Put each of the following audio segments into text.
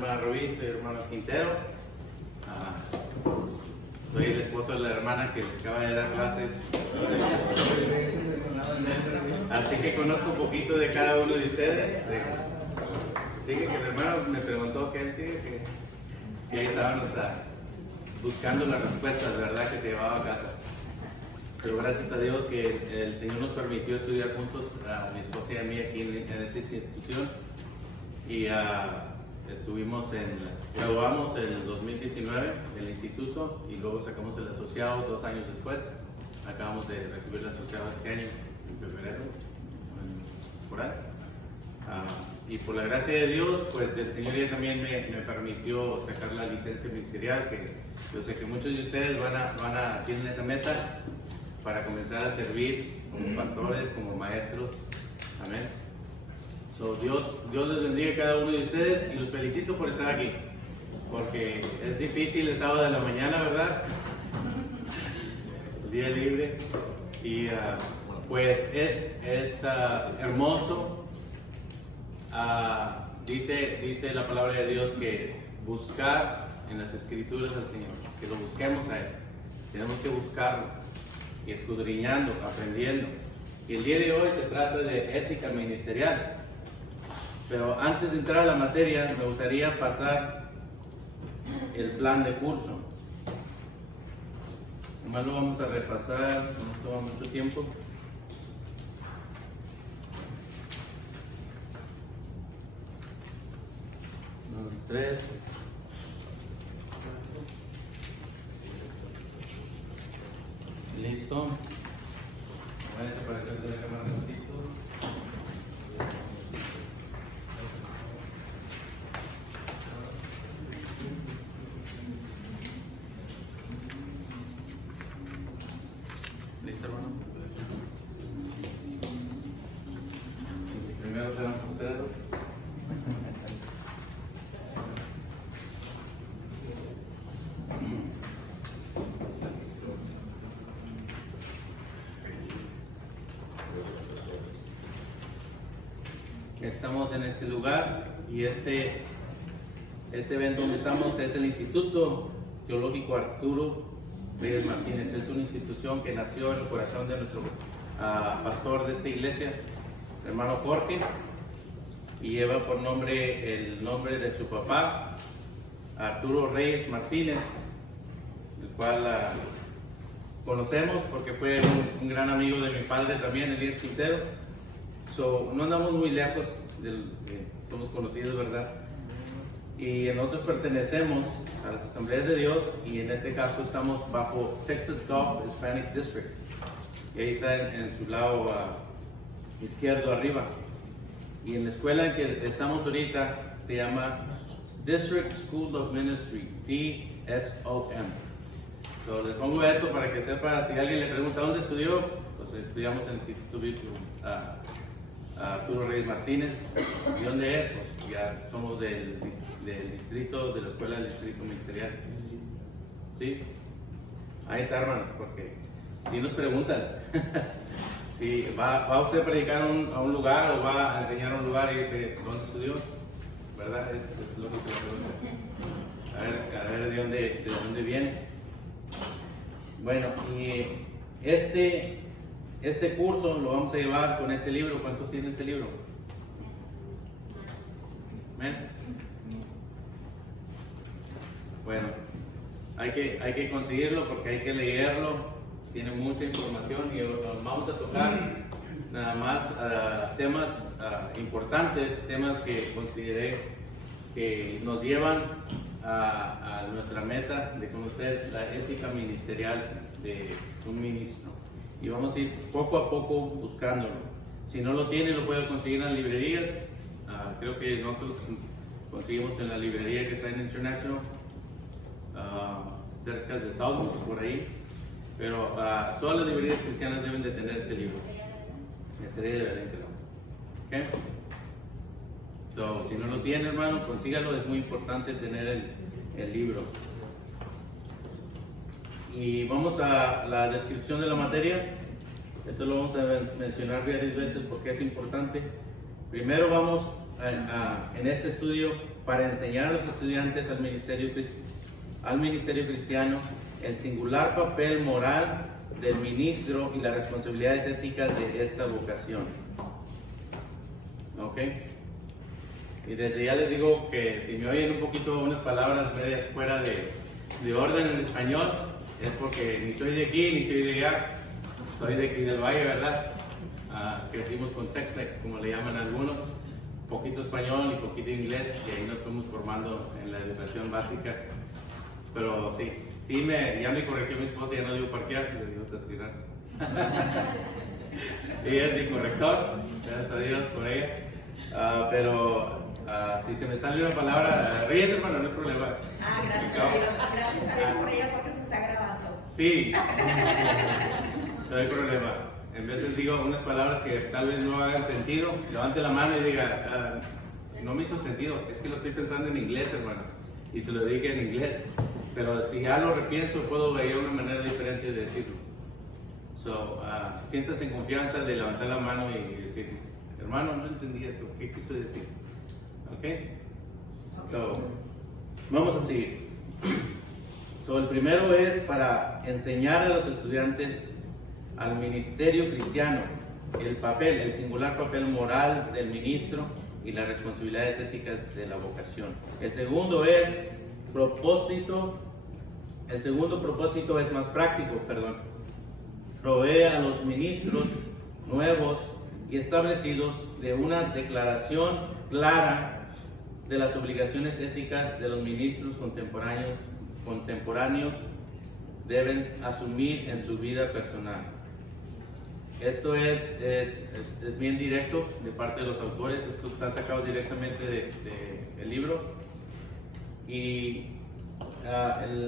hermana Rubí, soy hermano Quintero. Soy el esposo de la hermana que les acaba de dar clases. Así que conozco un poquito de cada uno de ustedes. Dije que el hermano me preguntó que ahí estábamos buscando las respuestas, ¿verdad? Que se llevaba a casa. Pero gracias a Dios que el Señor nos permitió estudiar juntos, a mi esposa y a mí aquí en esta institución. Y graduamos en el 2019 del instituto y luego sacamos el asociado 2 años después. Acabamos de recibir el asociado este año, en febrero, por ahí. Y por la gracia de Dios, pues el Señor ya también me permitió sacar la licencia ministerial, que yo sé que muchos de ustedes tienen esa meta para comenzar a servir como pastores, como maestros. Amén. Dios les bendiga a cada uno de ustedes y los felicito por estar aquí, porque es difícil el sábado de la mañana, ¿verdad? El día libre. Y pues es hermoso. Dice la palabra de Dios que buscar en las escrituras al Señor, que lo busquemos a Él. Tenemos que buscarlo y escudriñando, aprendiendo. Y el día de hoy se trata de ética ministerial. Pero antes de entrar a la materia, me gustaría pasar el plan de curso. Nomás lo vamos a repasar, no nos toma mucho tiempo. Uno, 3. Listo. Voy a desaparecer de la cámara un ratito. ¿Listo, hermano? Primero serán ustedes. Estamos en este lugar y este evento donde estamos es el Instituto Teológico Arturo Reyes Martínez. Es una institución que nació en el corazón de nuestro pastor de esta iglesia, hermano Jorge, y lleva por nombre el nombre de su papá, Arturo Reyes Martínez, el cual conocemos porque fue un gran amigo de mi padre también, Elías Quintero. No andamos muy lejos, somos conocidos, ¿verdad? Y nosotros pertenecemos a las Asambleas de Dios y en este caso estamos bajo Texas Gulf Hispanic District. Y ahí está en su lado izquierdo arriba. Y en la escuela en que estamos ahorita se llama District School of Ministry, DSOM. Les pongo eso para que sepa, si alguien le pregunta dónde estudió, pues estudiamos en el Instituto Bíblico Arturo Reyes Martínez. ¿Y dónde es? Pues ya somos del distrito, de la escuela del distrito ministerial. ¿Sí? Ahí está, hermano, porque si nos preguntan, si va usted a predicar a un lugar o va a enseñar a un lugar y dice, ¿dónde estudió? ¿Verdad? Es lo que te pregunta. A ver de dónde viene. Bueno, y este curso lo vamos a llevar con este libro. ¿Cuánto tiene este libro? ¿Ven? Bueno, hay que conseguirlo porque hay que leerlo. Tiene mucha información y vamos a tocar nada más temas importantes, temas que consideré que nos llevan a nuestra meta de conocer la ética ministerial de un ministro. Y vamos a ir poco a poco buscándolo. Si no lo tiene, lo puede conseguir en las librerías. Creo que nosotros conseguimos en la librería que está en International, cerca de Southwoods, por ahí. Pero todas las librerías cristianas deben de tener ese libro. Estaría de verdad, ¿ok? Si no lo tiene, hermano, consígalo. Es muy importante tener el libro. Y vamos a la descripción de la materia. Esto lo vamos a mencionar varias veces porque es importante. Primero vamos en este estudio para enseñar a los estudiantes al ministerio cristiano el singular papel moral del ministro y las responsabilidades éticas de esta vocación. ¿Ok? Y desde ya les digo que si me oyen un poquito unas palabras medias fuera de orden en español, es porque ni soy de aquí ni soy de allá, soy de aquí del Valle, ¿verdad? Crecimos con Tex-Mex, como le llaman algunos, poquito español y poquito inglés, y ahí nos fuimos formando en la educación básica. Pero sí, ya me corrigió mi esposa, ya no digo parquear, le digo estacionarse. Ella es mi corrector, gracias a Dios por ella. Pero si se me sale una palabra, ríes, hermano, no hay problema. Gracias a Dios. Gracias a Dios por ella porque se está grabando. Sí, no hay problema. En veces digo unas palabras que tal vez no hagan sentido, levante la mano y diga, no me hizo sentido, es que lo estoy pensando en inglés, hermano. Y se lo dije en inglés. Pero si ya lo repienso, puedo ver una manera diferente de decirlo. Siéntase en confianza de levantar la mano y decir, hermano, no entendí eso, ¿qué quiso decir? ¿Ok? Vamos a seguir. El primero es para enseñar a los estudiantes al ministerio cristiano el singular papel moral del ministro y las responsabilidades éticas de la vocación. El segundo propósito es más práctico, provee a los ministros nuevos y establecidos de una declaración clara de las obligaciones éticas de los ministros contemporáneos deben asumir en su vida personal. Esto es bien directo de parte de los autores, esto está sacado directamente del libro, y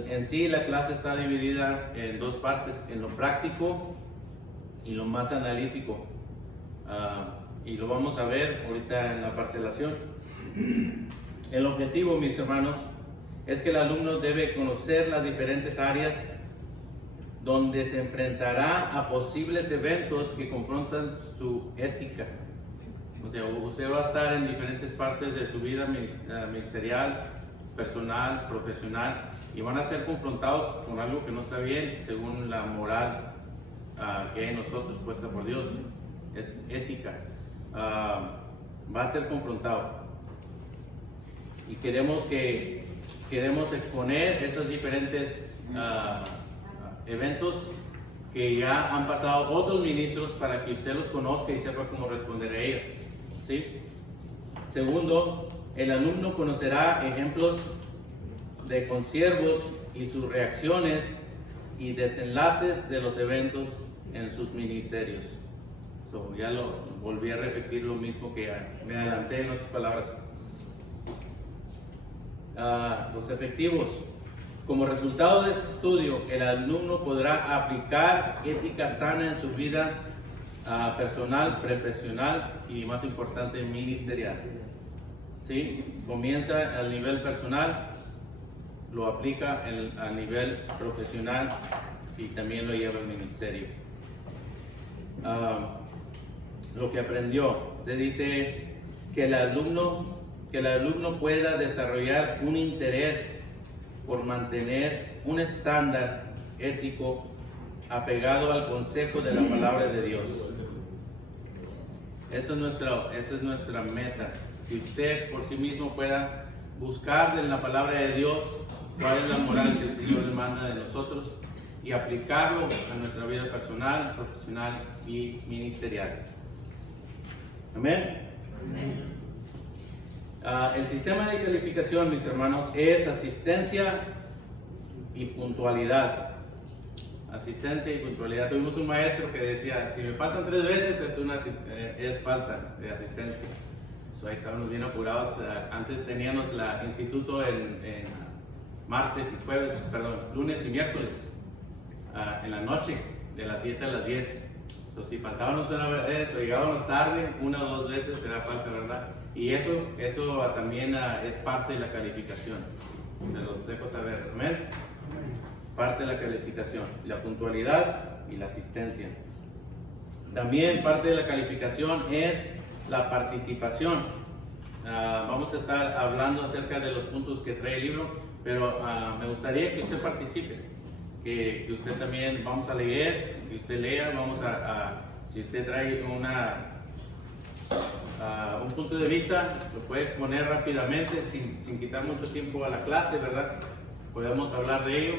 en sí la clase está dividida en dos partes, en lo práctico y lo más analítico, y lo vamos a ver ahorita en la parcelación. El objetivo, mis hermanos, es que el alumno debe conocer las diferentes áreas donde se enfrentará a posibles eventos que confrontan su ética. O sea, usted va a estar en diferentes partes de su vida ministerial, personal, profesional, y van a ser confrontados con algo que no está bien según la moral que hay en nosotros puesta por Dios. Es ética. Va a ser confrontado. Y queremos exponer esos diferentes eventos que ya han pasado otros ministros para que usted los conozca y sepa cómo responder a ellos. ¿Sí? Segundo, el alumno conocerá ejemplos de consiervos y sus reacciones y desenlaces de los eventos en sus ministerios. Ya lo volví a repetir lo mismo que me adelanté en otras palabras. Los efectivos. Como resultado de este estudio, el alumno podrá aplicar ética sana en su vida personal, profesional y, más importante, ministerial. ¿Sí? Comienza al nivel personal, lo aplica a nivel profesional y también lo lleva al ministerio. Lo que aprendió, se dice que el alumno pueda desarrollar un interés por mantener un estándar ético apegado al consejo de la palabra de Dios. Esa es nuestra meta, que usted por sí mismo pueda buscar en la palabra de Dios cuál es la moral que el Señor demanda de nosotros y aplicarlo a nuestra vida personal, profesional y ministerial. Amén. Amén. El sistema de calificación, mis hermanos, es asistencia y puntualidad. Asistencia y puntualidad. Tuvimos un maestro que decía, si me faltan 3 veces es falta de asistencia. Ahí estábamos bien apurados. Antes teníamos el instituto en lunes y miércoles, en la noche, de las 7 a las 10. Si faltábamos una vez o llegábamos tarde, 1 o 2 veces era falta, ¿verdad? Y eso también es parte de la calificación. Se los dejo saber, ¿amén? Parte de la calificación, la puntualidad y la asistencia. También parte de la calificación es la participación. vamos a estar hablando acerca de los puntos que trae el libro, pero me gustaría que usted participe, que usted también, vamos a leer, que usted lea, si usted trae un punto de vista, lo puede exponer rápidamente, sin quitar mucho tiempo a la clase, ¿verdad? Podemos hablar de ello,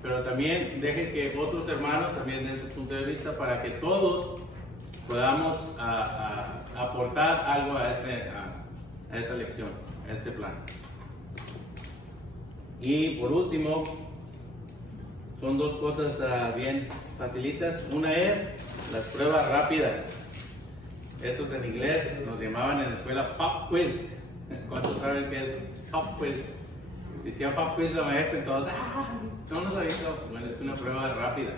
pero también deje que otros hermanos también den su punto de vista para que todos podamos aportar algo a esta lección, a este plan. Y por último, son dos cosas bien facilitas. Una es las pruebas rápidas. Esos en inglés nos llamaban en la escuela pop quiz. ¿Cuántos saben qué es pop quiz? Decía pop quiz la maestra, entonces, no nos avisó. Bueno, es una prueba rápida,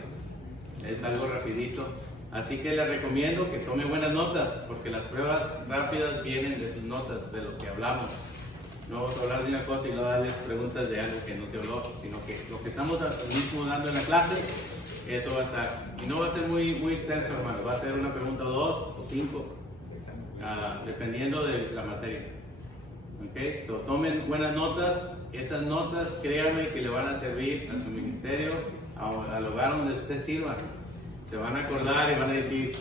es algo rapidito. Así que les recomiendo que tome buenas notas, porque las pruebas rápidas vienen de sus notas, de lo que hablamos. No vamos a hablar de una cosa y luego darles preguntas de algo que no se habló, sino que lo que estamos mismo dando en la clase, eso va a estar. Y no va a ser muy extenso, hermano, va a ser una pregunta o dos o cinco, dependiendo de la materia. Okay, so, tomen buenas notas. Esas notas, créanme que le van a servir a su ministerio, al hogar donde usted sirva. Se van a acordar y van a decir,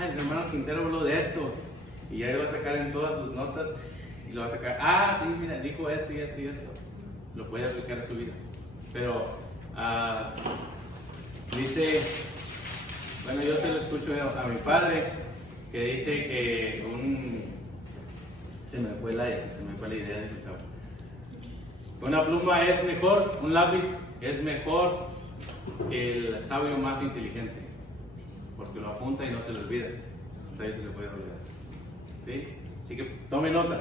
el hermano Quintero habló de esto, y ya lo va a sacar en todas sus notas y lo va a sacar, sí, mira, dijo esto y esto y esto. Lo puede aplicar a su vida. Pero dice, bueno, yo se lo escucho a mi padre, que dice que se me fue la idea de escuchar. Una pluma es mejor, un lápiz es mejor que el sabio más inteligente, porque lo apunta y no se lo olvida. Entonces se le puede olvidar. ¿Sí? Así que tome nota.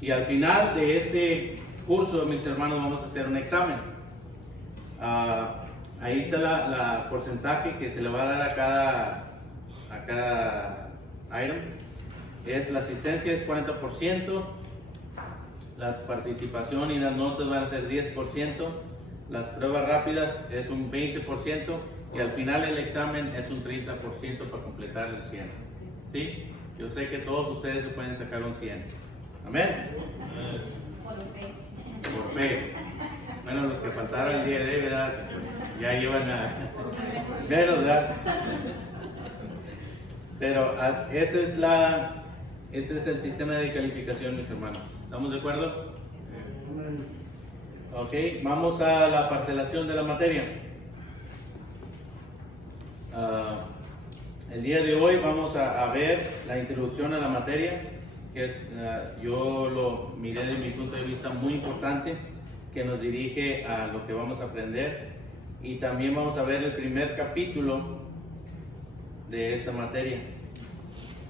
Y al final de este curso, mis hermanos, vamos a hacer un examen. Ahí está la porcentaje que se le va a dar a cada item. La asistencia es 40%, la participación y las notas van a ser 10%, las pruebas rápidas es un 20% y al final el examen es un 30% para completar el 100. ¿Sí? Yo sé que todos ustedes se pueden sacar un 100. ¿Amén? Por fe. Bueno, los que faltaron el día de hoy, ¿verdad? Pues ya llevan menos, ¿verdad? Pero ese es el sistema de calificación, mis hermanos. ¿Estamos de acuerdo? Ok, vamos a la parcelación de la materia. El día de hoy vamos a ver la introducción a la materia, que es, yo lo miré desde mi punto de vista muy importante, que nos dirige a lo que vamos a aprender, y también vamos a ver el primer capítulo de esta materia.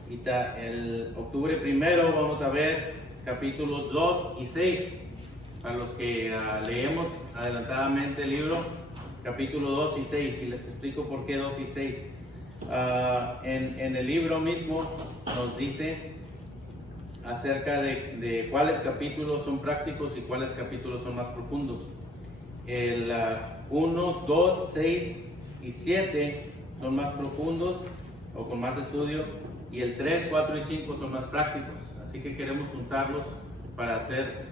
Y el octubre 1 vamos a ver capítulos 2 y 6. Para los que leemos adelantadamente el libro, capítulo 2 y 6, y les explico por qué 2 y 6. En el libro mismo nos dice acerca de cuáles capítulos son prácticos y cuáles capítulos son más profundos. El 1, 2, 6 y 7 son más profundos o con más estudio, y el 3, 4 y 5 son más prácticos. Así que queremos juntarlos para hacer,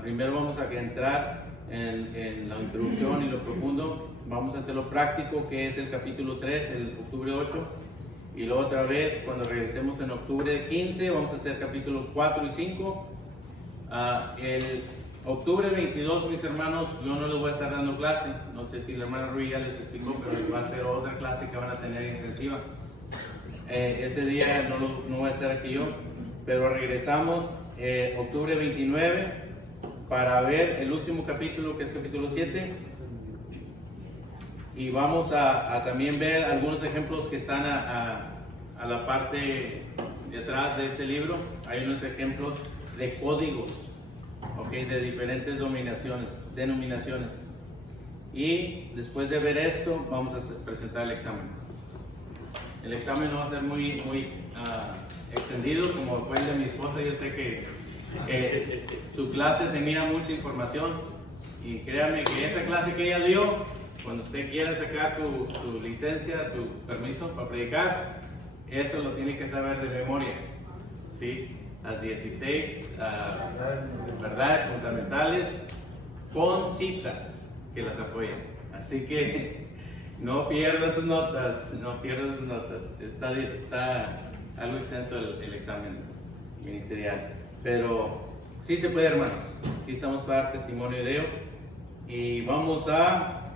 primero vamos a entrar en la introducción y lo profundo. Vamos a hacer lo práctico, que es el capítulo 3, el octubre 8, y luego otra vez cuando regresemos en octubre 15 vamos a hacer capítulos 4 y 5. El octubre 22, mis hermanos, yo no les voy a estar dando clase, no sé si la hermana Ruiz ya les explicó, pero les va a hacer otra clase que van a tener intensiva. Ese día no voy a estar aquí yo, pero regresamos octubre 29 para ver el último capítulo, que es capítulo 7, y vamos a también ver algunos ejemplos que están a la parte de atrás de este libro. Hay unos ejemplos de códigos, okay, de diferentes denominaciones, y después de ver esto vamos a presentar el examen. El examen no va a ser muy extendido como fue el de mi esposa. Yo sé que su clase tenía mucha información, y créanme que esa clase que ella dio, cuando usted quiera sacar su licencia, su permiso para predicar, eso lo tiene que saber de memoria, ¿sí? las 16 verdades fundamentales con citas que las apoyan. Así que no pierdas sus notas, no pierdas sus notas. Está algo extenso el examen ministerial, pero sí se puede, hermanos. Aquí estamos para dar testimonio de ello y vamos a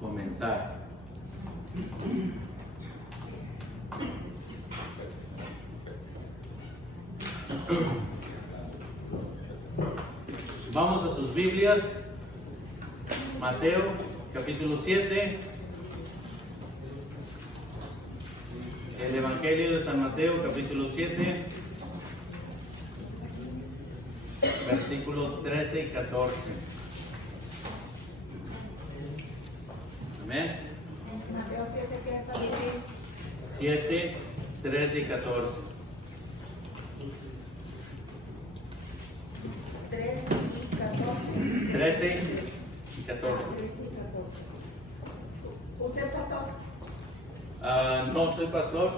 comenzar. Vamos a sus Biblias, Mateo capítulo 7, el Evangelio de San Mateo capítulo 7, versículos 13 y 14. Amén. Mateo 7, ¿qué es? 7, 13 y 14. 13 y 14. 13 y 14. ¿Usted es pastor? No soy pastor,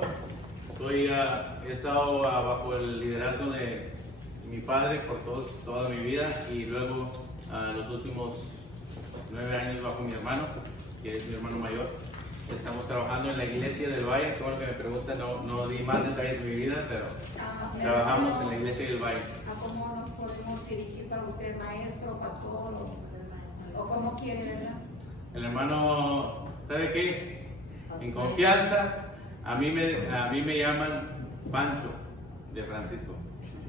he estado bajo el liderazgo de mi padre por toda mi vida y luego los últimos 9 años bajo mi hermano, que es mi hermano mayor. Estamos trabajando en la iglesia del Valle. Todo lo que me preguntan, no di más detalles de mi vida, pero trabajamos en la iglesia del Valle. ¿A cómo nos podemos dirigir para usted, maestro, pastor o cómo quiere, verdad? El hermano, ¿sabe qué? En confianza, a mí me llaman Pancho de Francisco.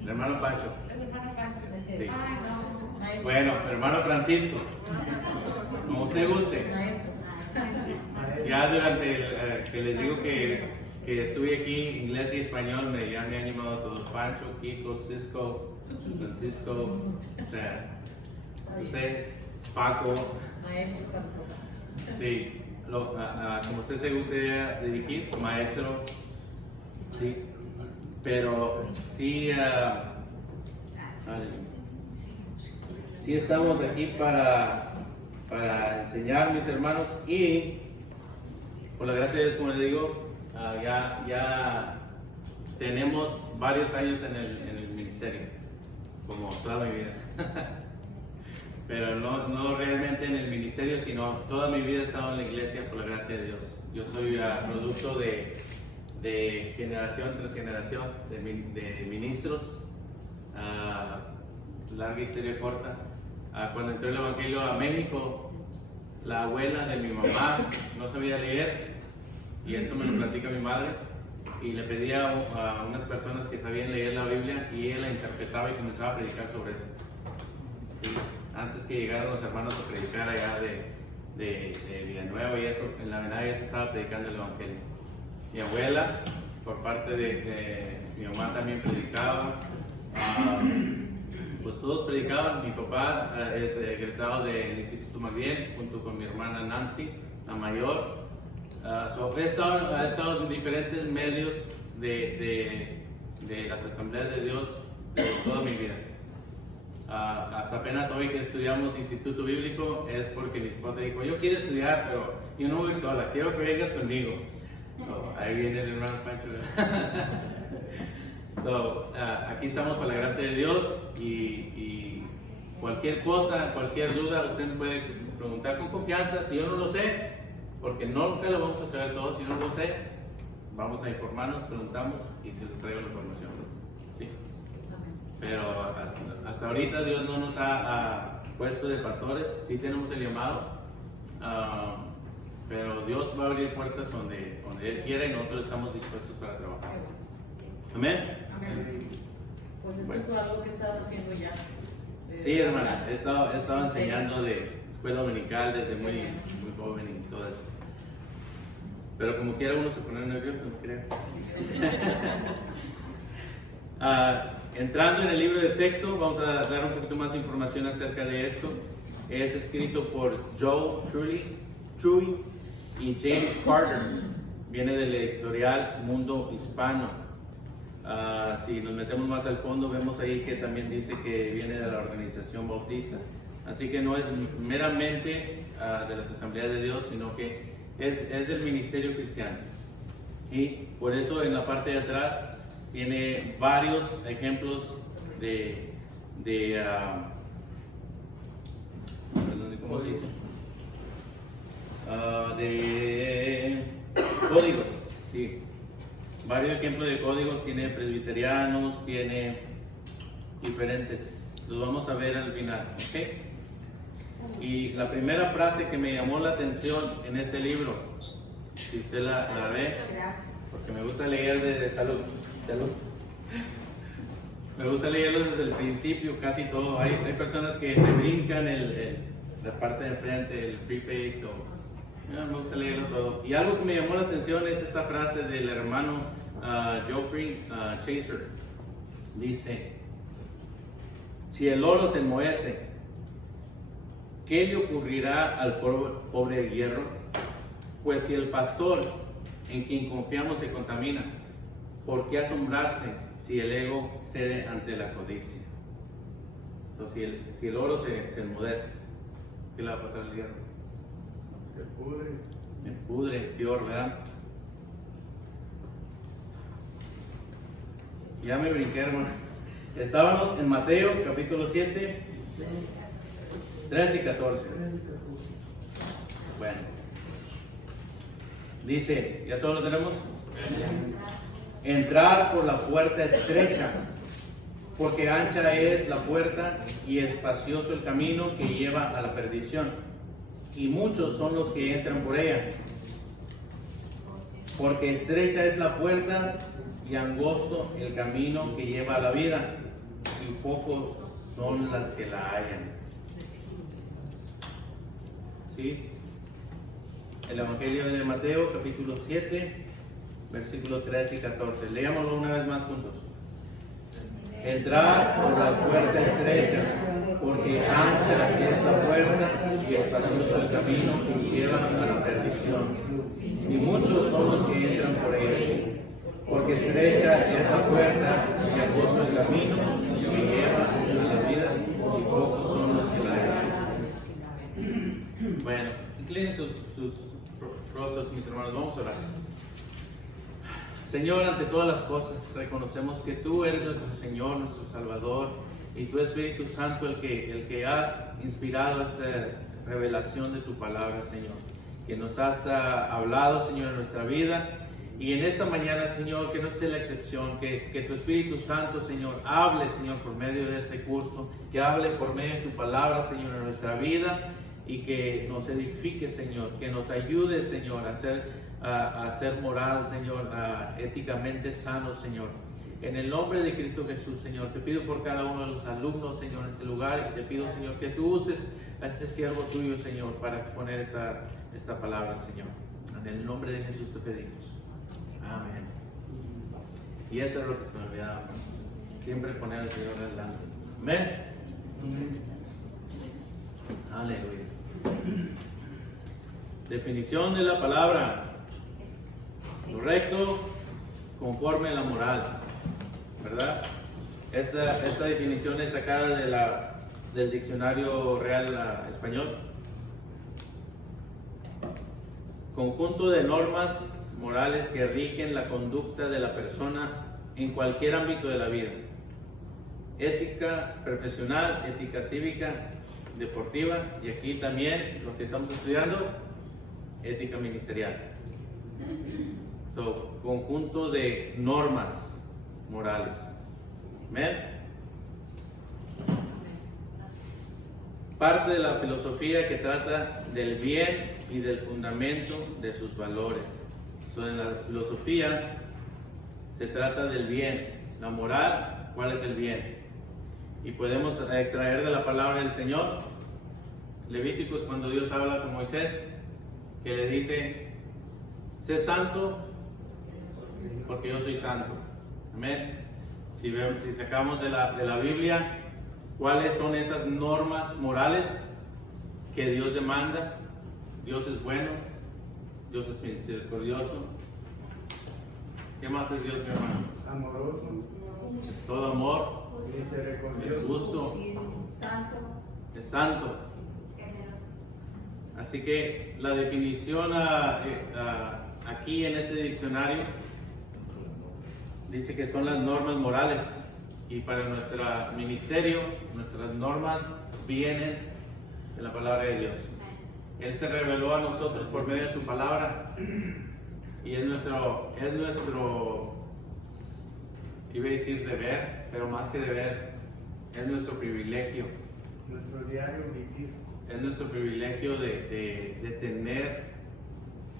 El hermano Pancho. El hermano Pancho. Sí. Ay, no. Bueno, hermano Francisco, como usted guste. Ya durante que les digo que estuve aquí, inglés y español, me han llamado todos Pancho, Kiko, Cisco, Francisco, o sea, usted, Paco. Sí, como usted se guste dirigir, maestro, sí, pero sí, sí estamos aquí para enseñar, mis hermanos, y por la gracia de Dios, como les digo, ya tenemos varios años en el ministerio, como toda mi vida. Pero no realmente en el ministerio, sino toda mi vida he estado en la iglesia por la gracia de Dios. Yo soy producto de generación tras generación de ministros, larga historia corta. Cuando entró el Evangelio a México, la abuela de mi mamá no sabía leer, y esto me lo platica mi madre, y le pedía a unas personas que sabían leer la Biblia, y ella la interpretaba y comenzaba a predicar sobre eso. ¿Sí? Antes que llegaran los hermanos a predicar allá de Villanueva y eso, en la venada ya se estaba predicando el Evangelio. Mi abuela, por parte de mi mamá, también predicaba. Pues todos predicaban. Mi papá es egresado del Instituto McGill junto con mi hermana Nancy, la mayor. He estado en diferentes medios de las asambleas de Dios de toda mi vida. Hasta apenas hoy que estudiamos Instituto Bíblico es porque mi esposa dijo: yo quiero estudiar, pero yo no voy sola, quiero que vengas conmigo. Ahí viene el hermano Pancho. Aquí estamos por la gracia de Dios, y cualquier cosa, cualquier duda, usted me puede preguntar con confianza. Si yo no lo sé, porque nunca lo vamos a saber todo, si yo no lo sé, vamos a informarnos, preguntamos y se les traigo la información. ¿Sí? Pero hasta ahorita Dios no nos ha puesto de pastores. Sí tenemos el llamado, pero Dios va a abrir puertas donde Él quiera, y nosotros estamos dispuestos para trabajar. Amén. Pues esto es algo que estaba haciendo ya. Sí, hermana, he estado enseñando de escuela dominical desde muy joven y todo eso. Pero como quiera uno se pone nervioso, creo. Entrando en el libro de texto, vamos a dar un poquito más de información acerca de esto. Es escrito por Joe Truy y James Carter. Viene del editorial Mundo Hispano. Si nos metemos más al fondo, vemos ahí que también dice que viene de la organización bautista. Así que no es meramente de las asambleas de Dios, sino que es del ministerio cristiano. Y por eso en la parte de atrás tiene varios ejemplos ¿cómo se dice? De códigos, sí. Varios ejemplos de códigos, tiene presbiterianos, tiene diferentes. Los vamos a ver al final, ¿ok? Y la primera frase que me llamó la atención en este libro, si usted la ve, porque me gusta leer de salud. Me gusta leerlo desde el principio, casi todo. Hay personas que se brincan la parte de enfrente, el preface, me gusta leerlo todo. Y algo que me llamó la atención es esta frase del hermano Geoffrey Chaser. Dice: si el oro se enmohece, ¿qué le ocurrirá al pobre hierro? Pues si el pastor en quien confiamos se contamina, ¿por qué asombrarse si el ego cede ante la codicia? Entonces, si el oro se enmudece, ¿qué le va a pasar al hierro? Se pudre, peor, ¿verdad? Ya me brinqué, hermano. Estábamos en Mateo capítulo 7, 13 y 14. Bueno, dice, ¿ya todos lo tenemos? Entrar por la puerta estrecha, porque ancha es la puerta y espacioso el camino que lleva a la perdición, y muchos son los que entran por ella. Porque estrecha es la puerta y angosto el camino que lleva a la vida, y pocos son las que la hallan. ¿Sí? El Evangelio de Mateo, capítulo 7, versículos 13 y 14. Leámoslo una vez más juntos. Entrad por la puerta estrecha, porque ancha es la puerta y espacioso el camino que lleva a la perdición, y muchos son los que entran por ella. Porque estrecha es la puerta y angosto el camino que lleva a la vida, y pocos son los que la hallan. Bueno, inclinen sus rostros, mis hermanos, vamos a orar. Señor, ante todas las cosas reconocemos que tú eres nuestro Señor, nuestro Salvador, y tu Espíritu Santo el que has inspirado esta revelación de tu palabra, Señor, que nos has hablado, Señor, en nuestra vida. Y en esta mañana, Señor, que no sea la excepción, que tu Espíritu Santo, Señor, hable, Señor, por medio de este curso, que hable por medio de tu palabra, Señor, en nuestra vida, y que nos edifique, Señor, que nos ayude, Señor, a ser moral, Señor, éticamente sano, Señor. En el nombre de Cristo Jesús, Señor, te pido por cada uno de los alumnos, Señor, en este lugar, y te pido, Señor, que tú uses a este siervo tuyo, Señor, para exponer esta palabra, Señor. En el nombre de Jesús te pedimos. Amén. Y eso es lo que se me olvidaba, siempre poner al Señor adelante. Amén. Aleluya. Definición de la palabra: correcto, conforme a la moral, ¿verdad? Esta definición es sacada del diccionario real español. Conjunto de normas morales que rigen la conducta de la persona en cualquier ámbito de la vida: ética profesional, ética cívica, deportiva, y aquí también lo que estamos estudiando, ética ministerial. Conjunto de normas morales. ¿Amén? Parte de la filosofía que trata del bien y del fundamento de sus valores. En la filosofía se trata del bien. La moral, ¿cuál es el bien? Y podemos extraer de la palabra del Señor. Levíticos, cuando Dios habla con Moisés, que le dice: sé santo porque yo soy santo. Amén. Si sacamos de la Biblia, ¿cuáles son esas normas morales que Dios demanda? Dios es bueno, Dios es misericordioso. ¿Qué más es Dios, mi hermano? Amoroso, Es todo amor, es justo, es santo. Así que la definición aquí en este diccionario dice que son las normas morales. Y para nuestro ministerio, nuestras normas vienen de la palabra de Dios. Él se reveló a nosotros por medio de su palabra. Y es nuestro, iba a decir deber, pero más que deber, es nuestro privilegio. Nuestro diario vivir. Es nuestro privilegio de tener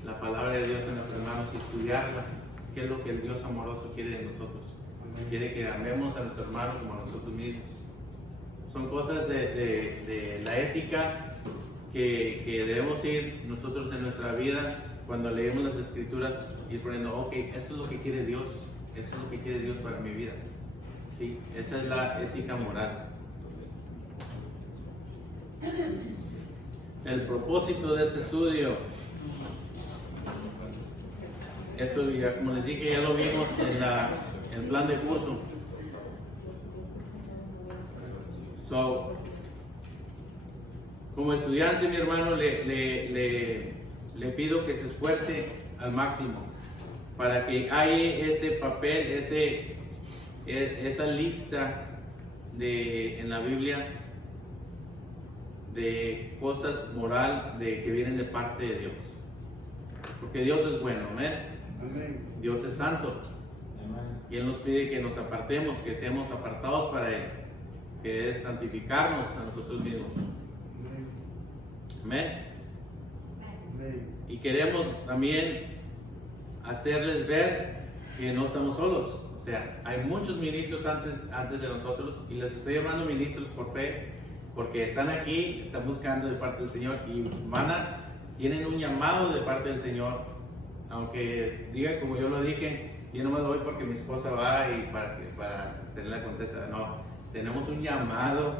la palabra de Dios en nuestras manos y estudiarla. ¿Qué es lo que el Dios amoroso quiere de nosotros? Quiere que amemos a nuestros hermanos como a nosotros mismos. Son cosas de la ética que debemos ir nosotros en nuestra vida cuando leemos las escrituras, ir poniendo, ok, esto es lo que quiere Dios, esto es lo que quiere Dios para mi vida. ¿Sí? Esa es la ética moral. El propósito de este estudio, esto ya, como les dije, ya lo vimos en el plan de curso. Como estudiante, mi hermano, le pido que se esfuerce al máximo para que haya ese papel, esa lista en la Biblia de cosas moral que vienen de parte de Dios. Porque Dios es bueno, amén. Dios es santo. Y Él nos pide que nos apartemos, que seamos apartados para Él, que es santificarnos a nosotros mismos. Amén. Y queremos también hacerles ver que no estamos solos. O sea, hay muchos ministros antes de nosotros, y les estoy llamando ministros por fe, porque están aquí, están buscando de parte del Señor y tienen un llamado de parte del Señor. Aunque diga como yo lo dije, yo no me voy porque mi esposa va y para tenerla contenta. No, tenemos un llamado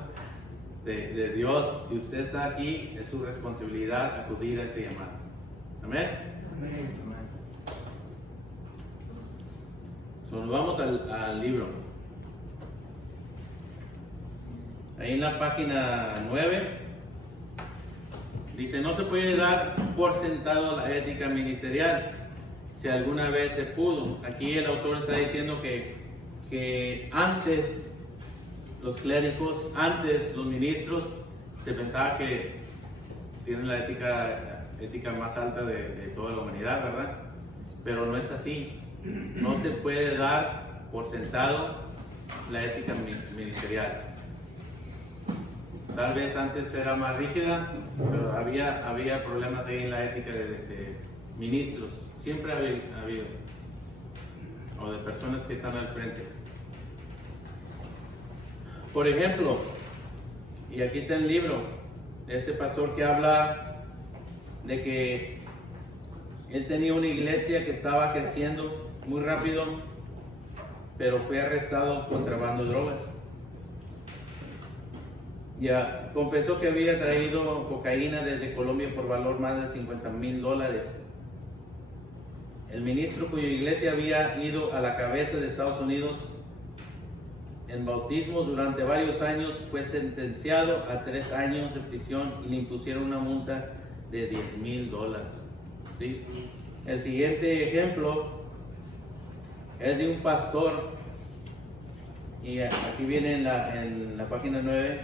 de Dios. Si usted está aquí, es su responsabilidad acudir a ese llamado. Amén. Nos vamos al libro. Ahí en la página 9 dice: no se puede dar por sentado la ética ministerial, si alguna vez se pudo. Aquí el autor está diciendo que antes los clérigos, antes los ministros, se pensaba que tienen la ética más alta de toda la humanidad, ¿verdad? Pero no es así. No se puede dar por sentado la ética ministerial. Tal vez antes era más rígida, pero había problemas ahí en la ética de ministros. Siempre ha habido. O de personas que están al frente. Por ejemplo, y aquí está el libro, este pastor que habla de que él tenía una iglesia que estaba creciendo muy rápido, pero fue arrestado contrabando drogas. Ya confesó que había traído cocaína desde Colombia por valor más de $50,000. El ministro, cuya iglesia había ido a la cabeza de Estados Unidos en bautismos durante varios años, fue sentenciado a 3 años de prisión y le impusieron una multa de $10,000. ¿Sí? El siguiente ejemplo es de un pastor, y aquí viene en la página 9.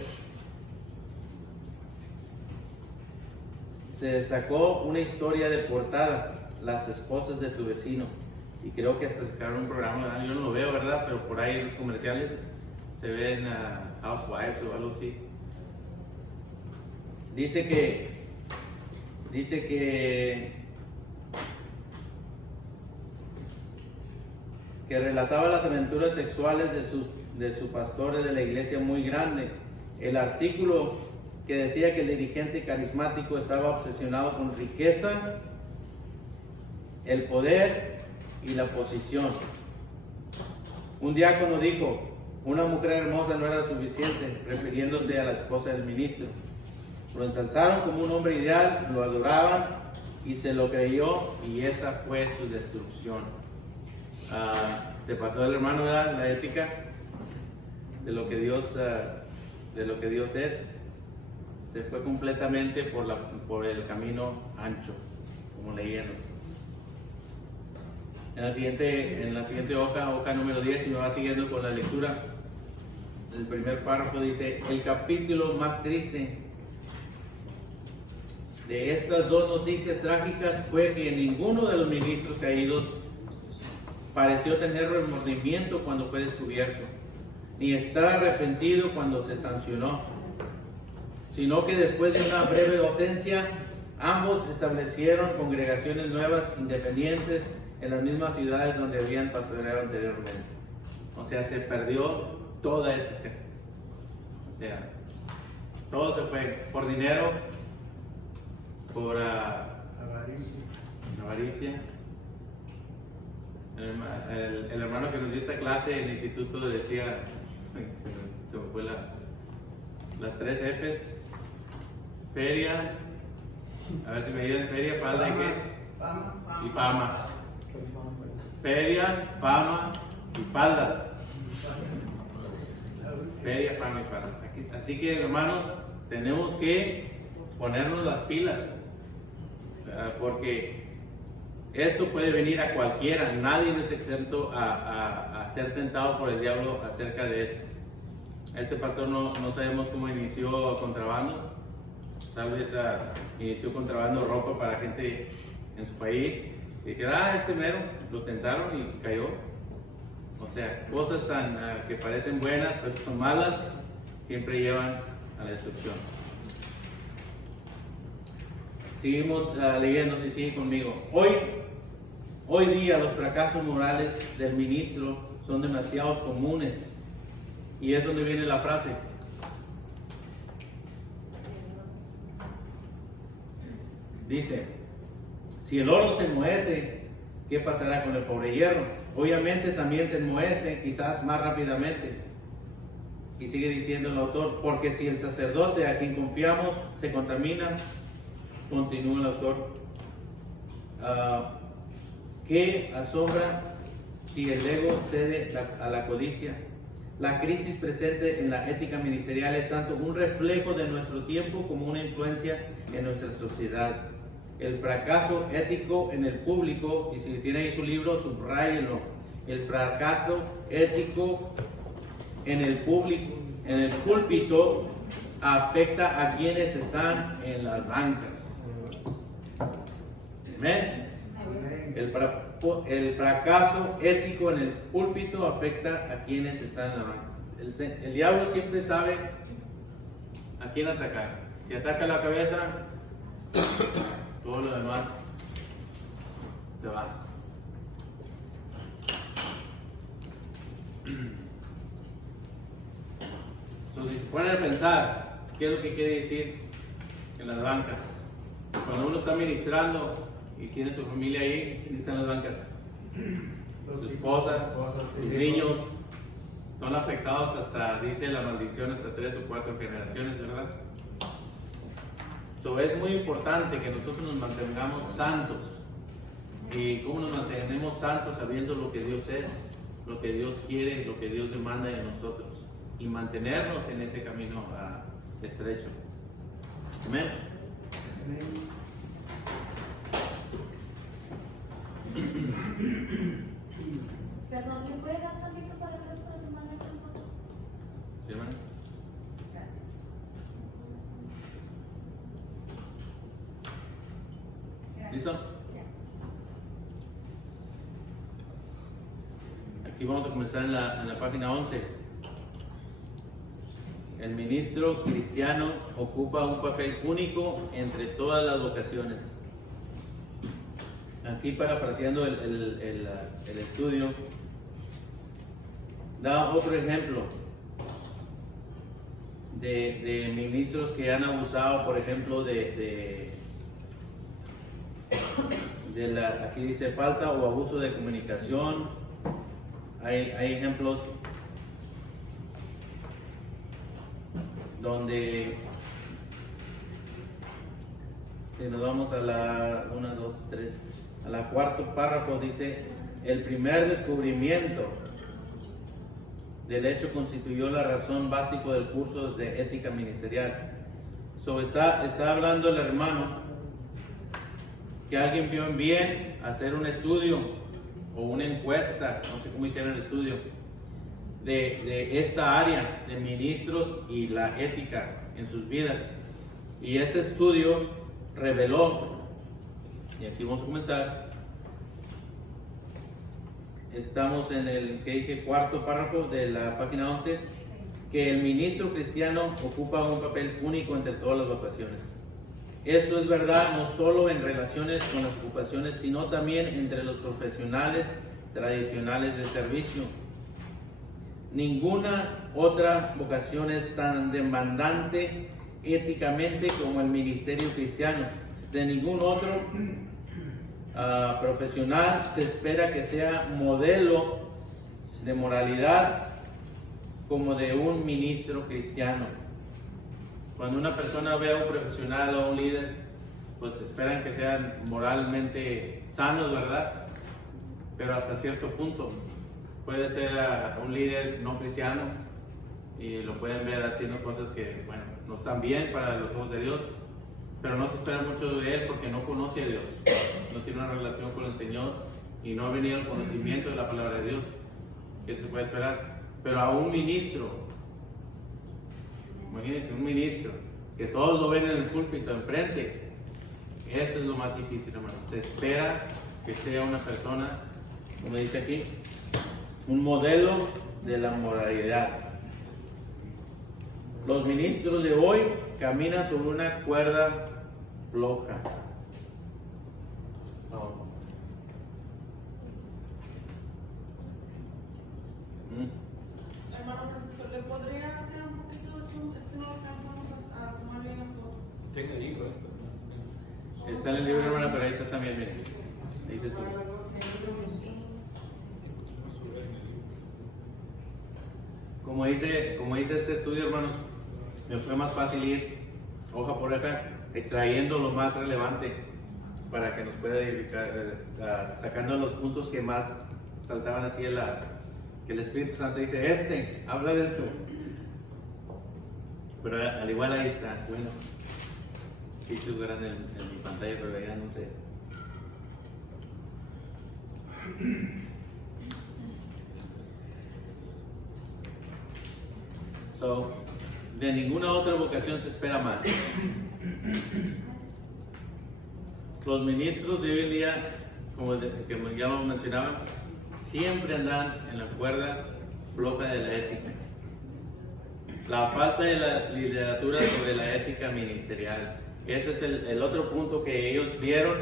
Se destacó una historia de portada: las esposas de tu vecino, y creo que hasta sacaron un programa, yo no lo veo, ¿verdad? Pero por ahí en los comerciales se ven Housewives o algo así. Dice que relataba las aventuras sexuales de sus pastores de la iglesia muy grande. El artículo que decía que el dirigente carismático estaba obsesionado con riqueza, el poder y la posición. Un diácono dijo: una mujer hermosa no era suficiente, refiriéndose a la esposa del ministro. Lo ensalzaron como un hombre ideal, lo adoraban y se lo creyó, y esa fue su destrucción. Se pasó el hermano, ¿verdad? La ética de lo que Dios es. Se fue completamente por el camino ancho, como leían. En la siguiente hoja número 10, y me va siguiendo con la lectura. El primer párrafo dice: el capítulo más triste de estas dos noticias trágicas fue que ninguno de los ministros caídos pareció tener remordimiento cuando fue descubierto, ni estar arrepentido cuando se sancionó, sino que después de una breve ausencia, ambos establecieron congregaciones nuevas, independientes, en las mismas ciudades donde habían pastoreado anteriormente. O sea, se perdió toda ética. O sea, todo se fue por dinero, por avaricia. El hermano que nos dio esta clase en el instituto decía, se me fue las 3 Fs: feria, a ver si me ayudan: feria, falda y qué, y fama. Feria, fama y faldas. Feria, fama y faldas. Así que, hermanos, tenemos que ponernos las pilas, porque esto puede venir a cualquiera. Nadie es exento a ser tentado por el diablo acerca de esto. Este pastor no sabemos cómo inició contrabando. Tal vez inició contrabando ropa para gente en su país. Y dijeron: este mero, lo tentaron y cayó. O sea, cosas que parecen buenas, pero son malas, siempre llevan a la destrucción. Seguimos leyendo, si siguen conmigo. Hoy día los fracasos morales del ministro son demasiado comunes. Y es donde viene la frase. Dice: si el oro se enmohece, ¿qué pasará con el pobre hierro? Obviamente también se enmohece, quizás más rápidamente. Y sigue diciendo el autor: porque si el sacerdote a quien confiamos se contamina, continúa el autor, ¿qué asombra si el ego cede a la codicia? La crisis presente en la ética ministerial es tanto un reflejo de nuestro tiempo como una influencia en nuestra sociedad. El fracaso ético en el público, y si tiene ahí su libro, subráyenlo. El fracaso ético en el púlpito afecta a quienes están en las bancas. Amén. El fracaso ético en el púlpito afecta a quienes están en las bancas. El diablo siempre sabe a quién atacar. Si ataca la cabeza, todo lo demás se va. Entonces, si se ponen a pensar, ¿qué es lo que quiere decir en las bancas? Cuando uno está ministrando y tiene su familia ahí, ¿quién está en las bancas? Su esposa, sus niños, son afectados hasta, dice la maldición, hasta 3 o 4 generaciones, ¿verdad? Es muy importante que nosotros nos mantengamos santos. ¿Y cómo nos mantenemos santos? Sabiendo lo que Dios es, lo que Dios quiere, lo que Dios demanda de nosotros, y mantenernos en ese camino estrecho. Amén. Perdón, ¿me puede dar tantito para atrás para tomarme otra foto? ¿Sí, hermano? Gracias. ¿Listo? Aquí vamos a comenzar en la página 11. El ministro cristiano ocupa un papel único entre todas las vocaciones. Aquí, parafraseando el estudio, da otro ejemplo de ministros que han abusado, por ejemplo, aquí dice falta o abuso de comunicación. Hay ejemplos donde, si nos vamos a la 1, 2, 3, a la cuarto párrafo, dice: el primer descubrimiento del hecho constituyó la razón básica del curso de ética ministerial. Está hablando el hermano que alguien vio en bien hacer un estudio o una encuesta, no sé cómo hicieron el estudio, de esta área de ministros y la ética en sus vidas. Y ese estudio reveló, y aquí vamos a comenzar, estamos en el que dije cuarto párrafo de la página 11, que el ministro cristiano ocupa un papel único entre todas las vocaciones. Esto es verdad no solo en relaciones con las ocupaciones, sino también entre los profesionales tradicionales de servicio. Ninguna otra vocación es tan demandante éticamente como el ministerio cristiano. De ningún otro profesional se espera que sea modelo de moralidad como de un ministro cristiano. Cuando una persona ve a un profesional o a un líder, pues esperan que sean moralmente sanos, ¿verdad? Pero hasta cierto punto. Puede ser un líder no cristiano y lo pueden ver haciendo cosas que, bueno, no están bien para los ojos de Dios, pero no se espera mucho de él porque no conoce a Dios, no tiene una relación con el Señor y no ha venido el conocimiento de la palabra de Dios. ¿Qué se puede esperar? Pero a un ministro, imagínense, un ministro, que todos lo ven en el púlpito enfrente, eso es lo más difícil, hermano. Se espera que sea una persona, como dice aquí, un modelo de la moralidad. Los ministros de hoy caminan sobre una cuerda floja. Hermano Francisco, ¿le podría hacer un poquito de zoom? Es que no alcanzamos a tomar bien la foto. Tenga el libro. Está en el libro, hermana, pero ahí está también, miren. Dice eso. Como dice este estudio, hermanos, me fue más fácil ir hoja por hoja extrayendo lo más relevante para que nos pueda edificar, sacando los puntos que más saltaban así que el Espíritu Santo dice, habla de esto. Pero al igual ahí está, bueno, sí se verán en mi pantalla, pero ya no sé. De ninguna otra vocación se espera más. Los ministros de hoy en día, como ya lo mencionaba, siempre andan en la cuerda floja de la ética. La falta de la literatura sobre la ética ministerial. Ese es el otro punto que ellos vieron,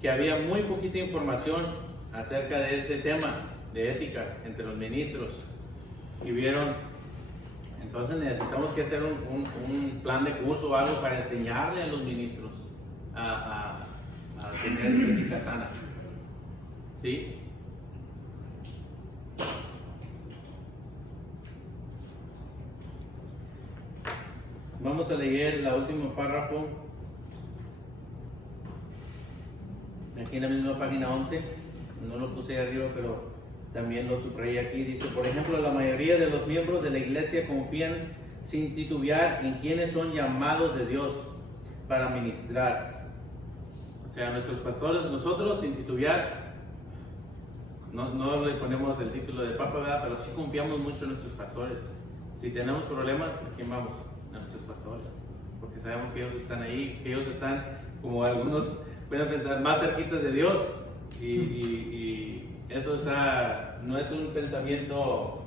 que había muy poquita información acerca de este tema de ética entre los ministros. Y vieron, entonces necesitamos que hacer un plan de curso o algo para enseñarle a los ministros a tener ética sana. ¿Sí? Vamos a leer el último párrafo, aquí en la misma página 11, no lo puse ahí arriba, pero también lo subrayé aquí. Dice, por ejemplo, la mayoría de los miembros de la iglesia confían sin titubear en quienes son llamados de Dios para ministrar. O sea, nuestros pastores, nosotros sin titubear, no le ponemos el título de papa, ¿verdad? Pero sí confiamos mucho en nuestros pastores. Si tenemos problemas, ¿a quién vamos? A nuestros pastores, porque sabemos que ellos están ahí, que ellos están, como algunos pueden pensar, más cerquitas de Dios, y eso no es un pensamiento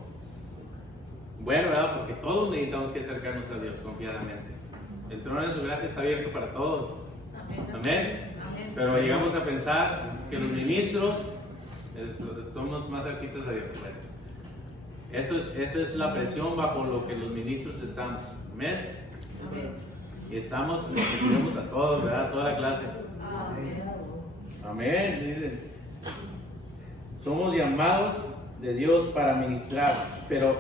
bueno, ¿verdad? Porque todos necesitamos que acercarnos a Dios confiadamente. El trono de su gracia está abierto para todos. Amén. Pero llegamos a pensar que los ministros somos más cerquitas de Dios. Bueno, esa es la presión bajo lo que los ministros estamos. Amén. Y estamos, nos incluimos a todos, ¿verdad? Toda la clase. Amén. Dicen. Somos llamados de Dios para ministrar, pero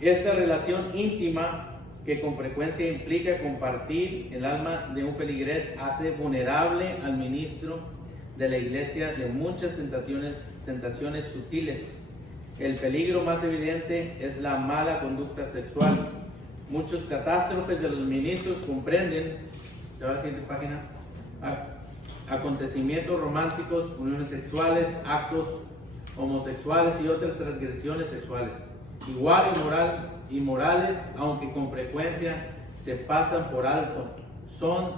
esta relación íntima que con frecuencia implica compartir el alma de un feligrés hace vulnerable al ministro de la iglesia de muchas tentaciones sutiles. El peligro más evidente es la mala conducta sexual. Muchos catástrofes de los ministros comprenden, se va a la siguiente página, acontecimientos románticos, uniones sexuales, actos homosexuales y otras transgresiones sexuales. Igual inmorales, aunque con frecuencia se pasan por alto, son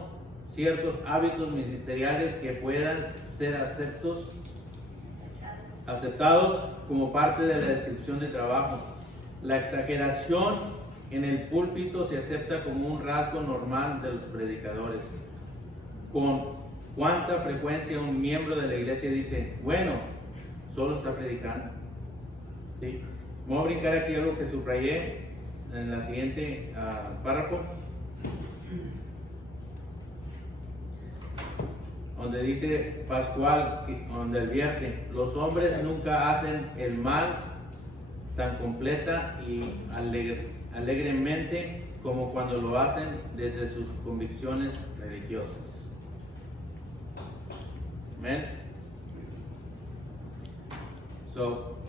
ciertos hábitos ministeriales que puedan ser aceptados como parte de la descripción de trabajo. La exageración en el púlpito se acepta como un rasgo normal de los predicadores. Con cuánta frecuencia un miembro de la iglesia dice, bueno, solo está predicando. ¿Sí? Vamos a brincar aquí algo que subrayé en la siguiente párrafo, donde dice Pascual, donde advierte, los hombres nunca hacen el mal tan completa y alegremente como cuando lo hacen desde sus convicciones religiosas. Amén.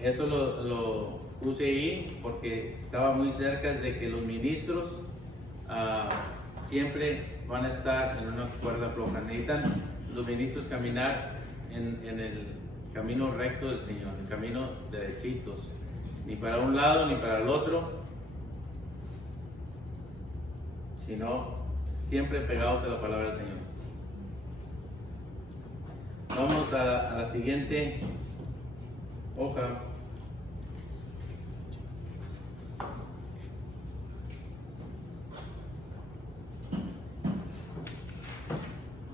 Eso lo puse ahí porque estaba muy cerca de que los ministros siempre van a estar en una cuerda floja. Necesitan los ministros caminar en el camino recto del Señor, el camino derechitos, ni para un lado ni para el otro, sino siempre pegados a la palabra del Señor. Vamos a la siguiente hoja.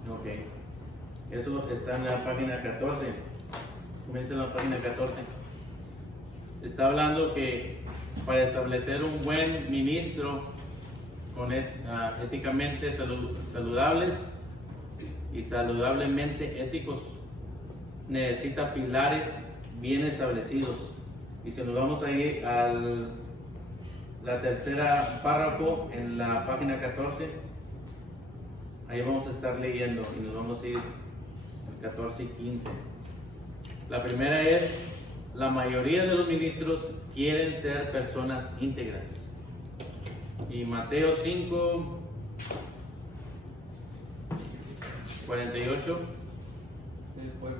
Ok, eso está en la página 14. Comienza en la página 14. Está hablando que para establecer un buen ministro éticamente saludables y saludablemente éticos, necesita pilares bien establecidos. Y si nos vamos a ir al tercera párrafo en la página 14, ahí vamos a estar leyendo y nos vamos a ir al 14 y 15. La primera es: la mayoría de los ministros quieren ser personas íntegras. Y Mateo 5, 48. Después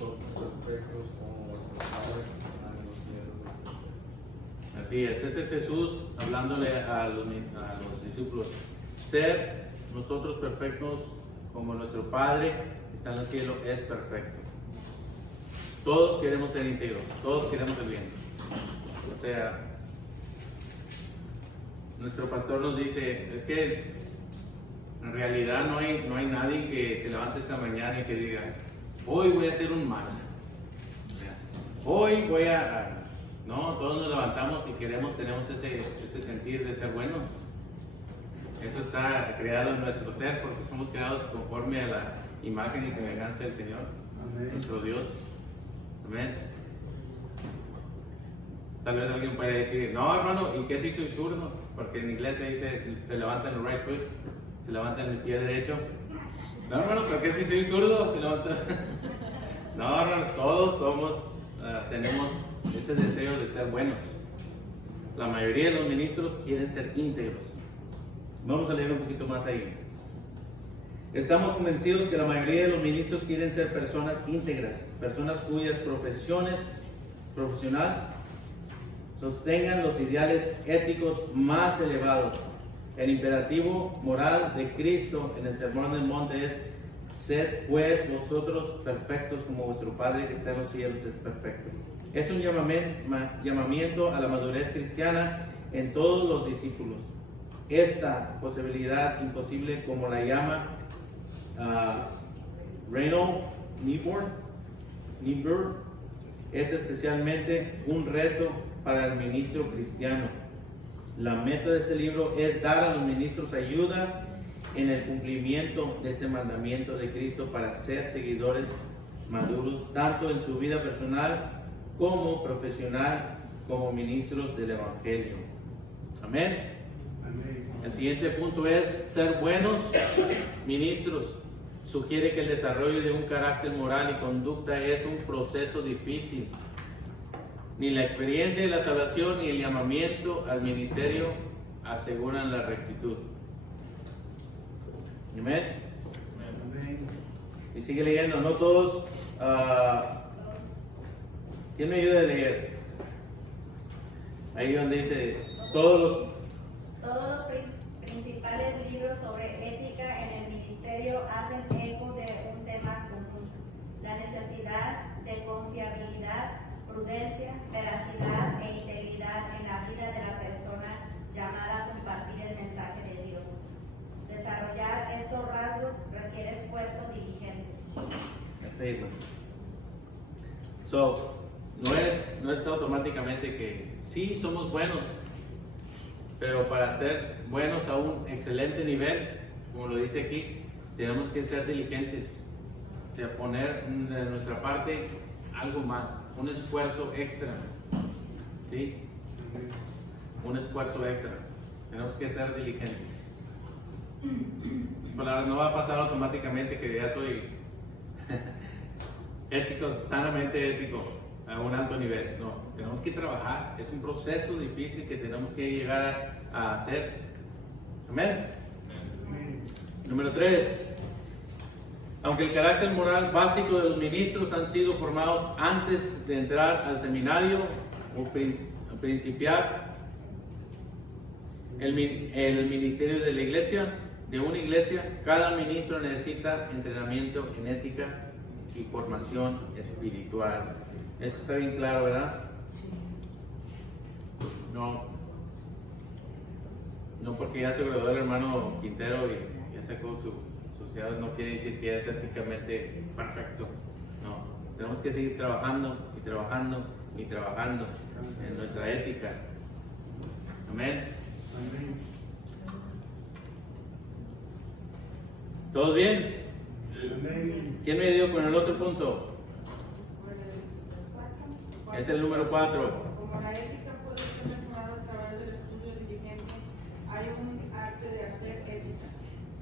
nosotros perfectos como nuestro Padre en los cielos. Así es, ese es Jesús hablándole a los discípulos. Ser nosotros perfectos como nuestro Padre que está en el cielo es perfecto. Todos queremos ser íntegros, todos queremos el bien. O sea, nuestro pastor nos dice, es que en realidad no hay nadie que se levante esta mañana y que diga, hoy voy a hacer un mal. Hoy voy a... No, todos nos levantamos y tenemos ese sentir de ser buenos. Eso está creado en nuestro ser porque somos creados conforme a la imagen y semejanza del Señor, nuestro Dios. Amén. Tal vez alguien pueda decir, no hermano, ¿y qué si soy zurdo? Porque en inglés se dice, se levanta en el right foot, se levanta en el pie derecho. No hermano, ¿pero qué si soy zurdo? Se levanta. No hermano, todos tenemos ese deseo de ser buenos. La mayoría de los ministros quieren ser íntegros. Vamos a leer un poquito más ahí. Estamos convencidos que la mayoría de los ministros quieren ser personas íntegras, personas cuyas profesional sostengan los ideales éticos más elevados. El imperativo moral de Cristo en el Sermón del Monte es: sed pues vosotros perfectos como vuestro Padre que está en los cielos es perfecto. Es un llamamiento a la madurez cristiana en todos los discípulos. Esta posibilidad imposible, como la llama Reynold Niebuhr, es especialmente un reto para el ministro cristiano. La meta de este libro es dar a los ministros ayuda en el cumplimiento de este mandamiento de Cristo para ser seguidores maduros, tanto en su vida personal como profesional, como ministros del Evangelio. Amén. El siguiente punto es: ser buenos ministros. Sugiere que el desarrollo de un carácter moral y conducta es un proceso difícil. Ni la experiencia de la salvación ni el llamamiento al ministerio aseguran la rectitud. Amén. Y sigue leyendo: no todos ¿Quién me ayuda a leer? Ahí donde dice todos Todos los principales libros sobre ética en el ministerio hacen eco de un tema común: la necesidad de confiabilidad, prudencia, veracidad e integridad en la vida de la persona llamada a compartir el mensaje de Dios. Desarrollar estos rasgos requiere esfuerzo diligente. So, no es automáticamente que sí somos buenos, pero para ser buenos a un excelente nivel, como lo dice aquí, tenemos que ser diligentes, o sea, poner de nuestra parte algo más, un esfuerzo extra, ¿sí? Un esfuerzo extra. Tenemos que ser diligentes. Las palabras, no va a pasar automáticamente que ya soy ético, sanamente ético a un alto nivel. No, tenemos que trabajar. Es un proceso difícil que tenemos que llegar a hacer. Amén. Número 3. Aunque el carácter moral básico de los ministros han sido formados antes de entrar al seminario o principiar el ministerio de la iglesia, de una iglesia, cada ministro necesita entrenamiento en ética y formación espiritual. Eso está bien claro, ¿verdad? No porque ya se graduó el hermano Quintero y ya sacó su sociedad, no quiere decir que ya es éticamente perfecto. No, tenemos que seguir trabajando y trabajando y trabajando en nuestra ética. Amén. ¿Todo bien? ¿Quién me dio con el otro punto? Es el número 4. Como la ética puede ser mejorada a través del estudio diligente, hay un arte de hacer ética,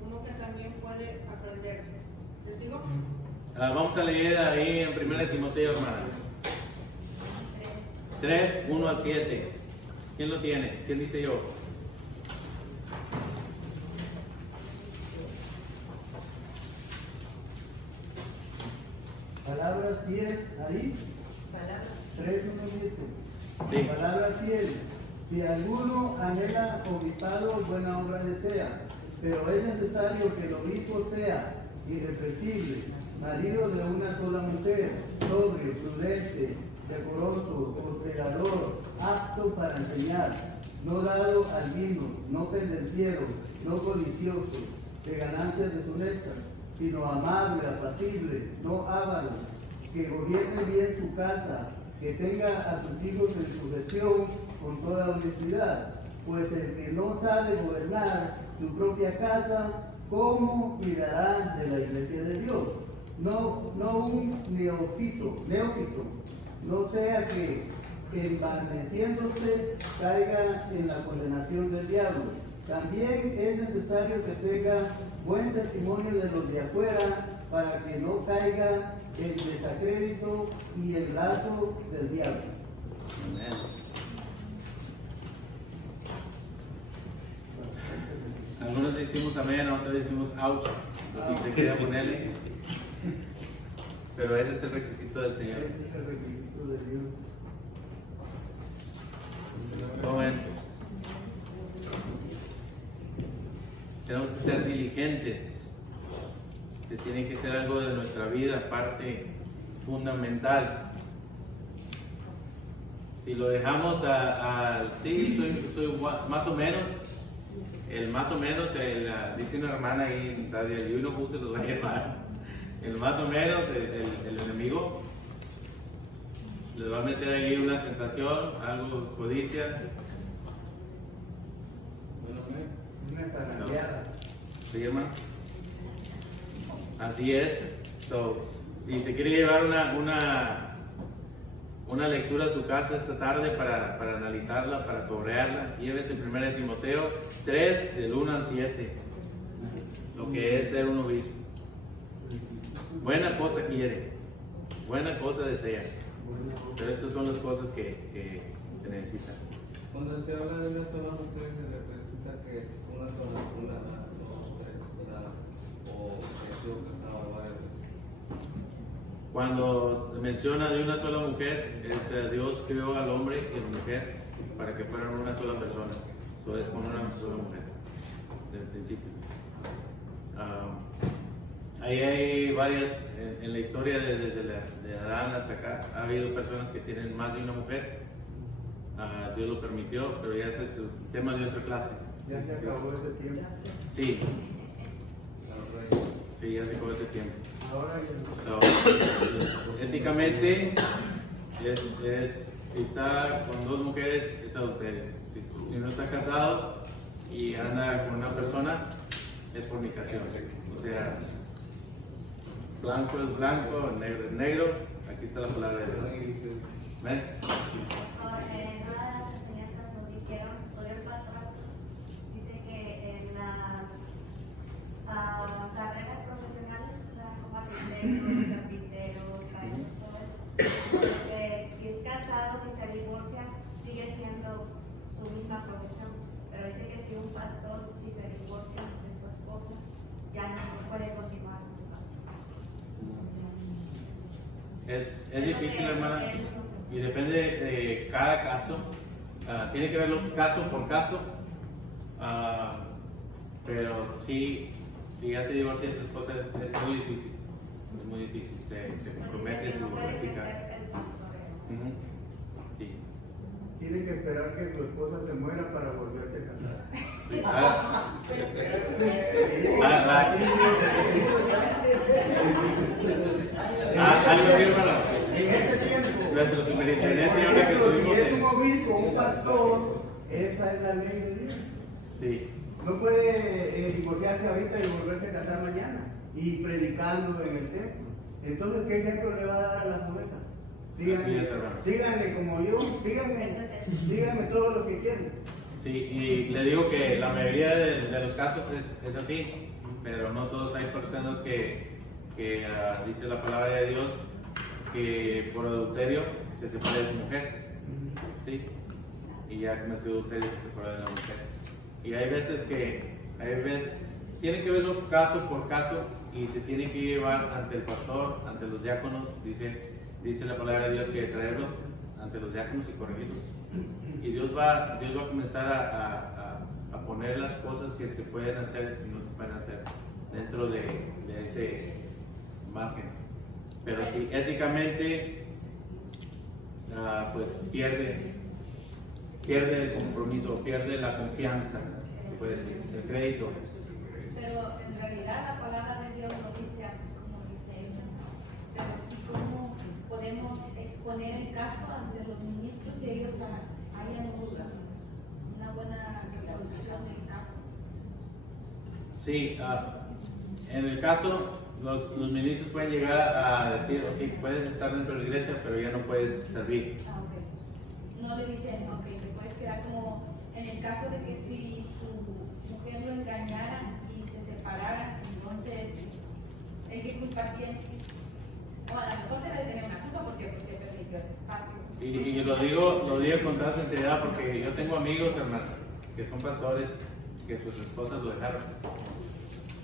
uno que también puede aprenderse. ¿Te sigo? Vamos a leer ahí en 1 Timoteo, hermana. 3, 1 al 7. ¿Quién lo tiene? ¿Quién dice yo? Palabra fiel, ahí. 3:1-7. Sí. Palabra fiel. Si alguno anhela obispado, buena obra desea, pero es necesario que el obispo sea irreprensible, marido de una sola mujer, sobrio, prudente, decoroso, hospedador, apto para enseñar, no dado al vino, no pendenciero, no codicioso, de ganancias deshonestas, sino amable, apacible, no avaro, que gobierne bien su casa, que tenga a sus hijos en sujeción con toda honestidad, pues el que no sabe gobernar su propia casa, ¿cómo cuidará de la iglesia de Dios? No un neófito, no sea que envaneciéndose caiga en la condenación del diablo. También es necesario que tenga buen testimonio de los de afuera, para que no caiga en desacrédito y el lazo del diablo. Amén. Algunos decimos amén, otros decimos ouch, lo que usted quiera ponerle. Pero ese es el requisito del Señor. Ese es el requisito de Dios. Joven, tenemos que ser diligentes. Se tiene que ser algo de nuestra vida, parte fundamental. Si lo dejamos sí, soy más o menos, dice una hermana ahí, el uno justo los va a llevar. El más o menos, el enemigo les va a meter ahí una tentación, algo codicia. Una tarandeada. ¿Sí, hermano? Así es. So, si se quiere llevar una lectura a su casa esta tarde para analizarla, para sobrearla, llévese el 1 Timoteo 3, del 1 al 7, lo que es ser un obispo. Buena cosa quiere, buena cosa desea, pero estas son las cosas que se necesitan. Cuando se habla de una sola mujer, se representa que una sola, dos, tres, o que estuvo casado varias veces. Cuando menciona de una sola mujer, Dios creó al hombre y a la mujer para que fueran una sola persona. Eso es con una sola mujer, desde el principio. Ahí hay varias, en la historia desde de Adán hasta acá, ha habido personas que tienen más de una mujer. Dios lo permitió, pero ya ese es el tema de otra clase. Ya se acabó ese tiempo. Sí, sí, ya se acabó ese tiempo. Ahora ya So, éticamente, si está con dos mujeres, es adulterio. Si no está casado y anda con una persona, es fornicación. O sea, blanco es blanco, negro es negro. Aquí está la palabra de Dios. ¿Ven? Ahora, en una de las enseñanzas nos dijeron, por el pastor, dice que en las carreras profesionales, como arquitectos, carpinteros, maestros, todo eso, si es casado, si se divorcia, sigue siendo su misma profesión. Pero dice que si un pastor, si se divorcia de su esposa, ya no puede continuar en el pastor. Es difícil, hermana, y depende de cada caso. Tiene que verlo caso por caso, pero sí, si ya se divorcia de su esposa es muy difícil. Es muy difícil, se compromete su ética. Ujú. Sí. tiene que esperar que tu esposa se muera para volverte a casar. Sí. Algo así, hermano. En ese tiempo, Nuestro superintendente ahora que por ejemplo, subimos si es en... un obispo, un pastor, esa es la ley de Dios. Sí. No puede divorciarse ahorita y volverse a casar mañana y predicando en el templo. Entonces, ¿qué ejemplo le va a dar a las ovejas? Así es, hermano. Síganme como yo, síganme todo lo que quieran. Sí, y le digo que la mayoría de los casos es así, pero no todos. Hay personas que dice la palabra de Dios que por adulterio se separa de su mujer, ¿sí? Y ya cometió adulterio y se separa de la mujer. Y hay veces tiene que verlo caso por caso y se tiene que llevar ante el pastor, ante los diáconos. Dice la palabra de Dios que traerlos ante los diáconos y corregirlos. Y Dios va a comenzar a poner las cosas que se pueden hacer y no se pueden hacer dentro de ese margen. Pero si éticamente pues pierde el compromiso, pierde la confianza, se puede decir, el crédito. Pero en realidad la palabra de Dios no dice así como dice ella, pero así como podemos exponer el caso ante los ministros y ellos hayan una buena resolución del caso. Sí, en el caso, los ministros pueden llegar a decir, ok, puedes estar dentro de la iglesia, pero ya no puedes servir. Okay. No le dicen, ok, te puedes quedar como en el caso de que si su mujer lo engañara y se separara, entonces, ¿el qué culpa tiene? O a lo mejor debe de tener una culpa porque permitió ese espacio. Y lo digo con toda sinceridad porque yo tengo amigos, hermano, que son pastores, que sus esposas lo dejaron.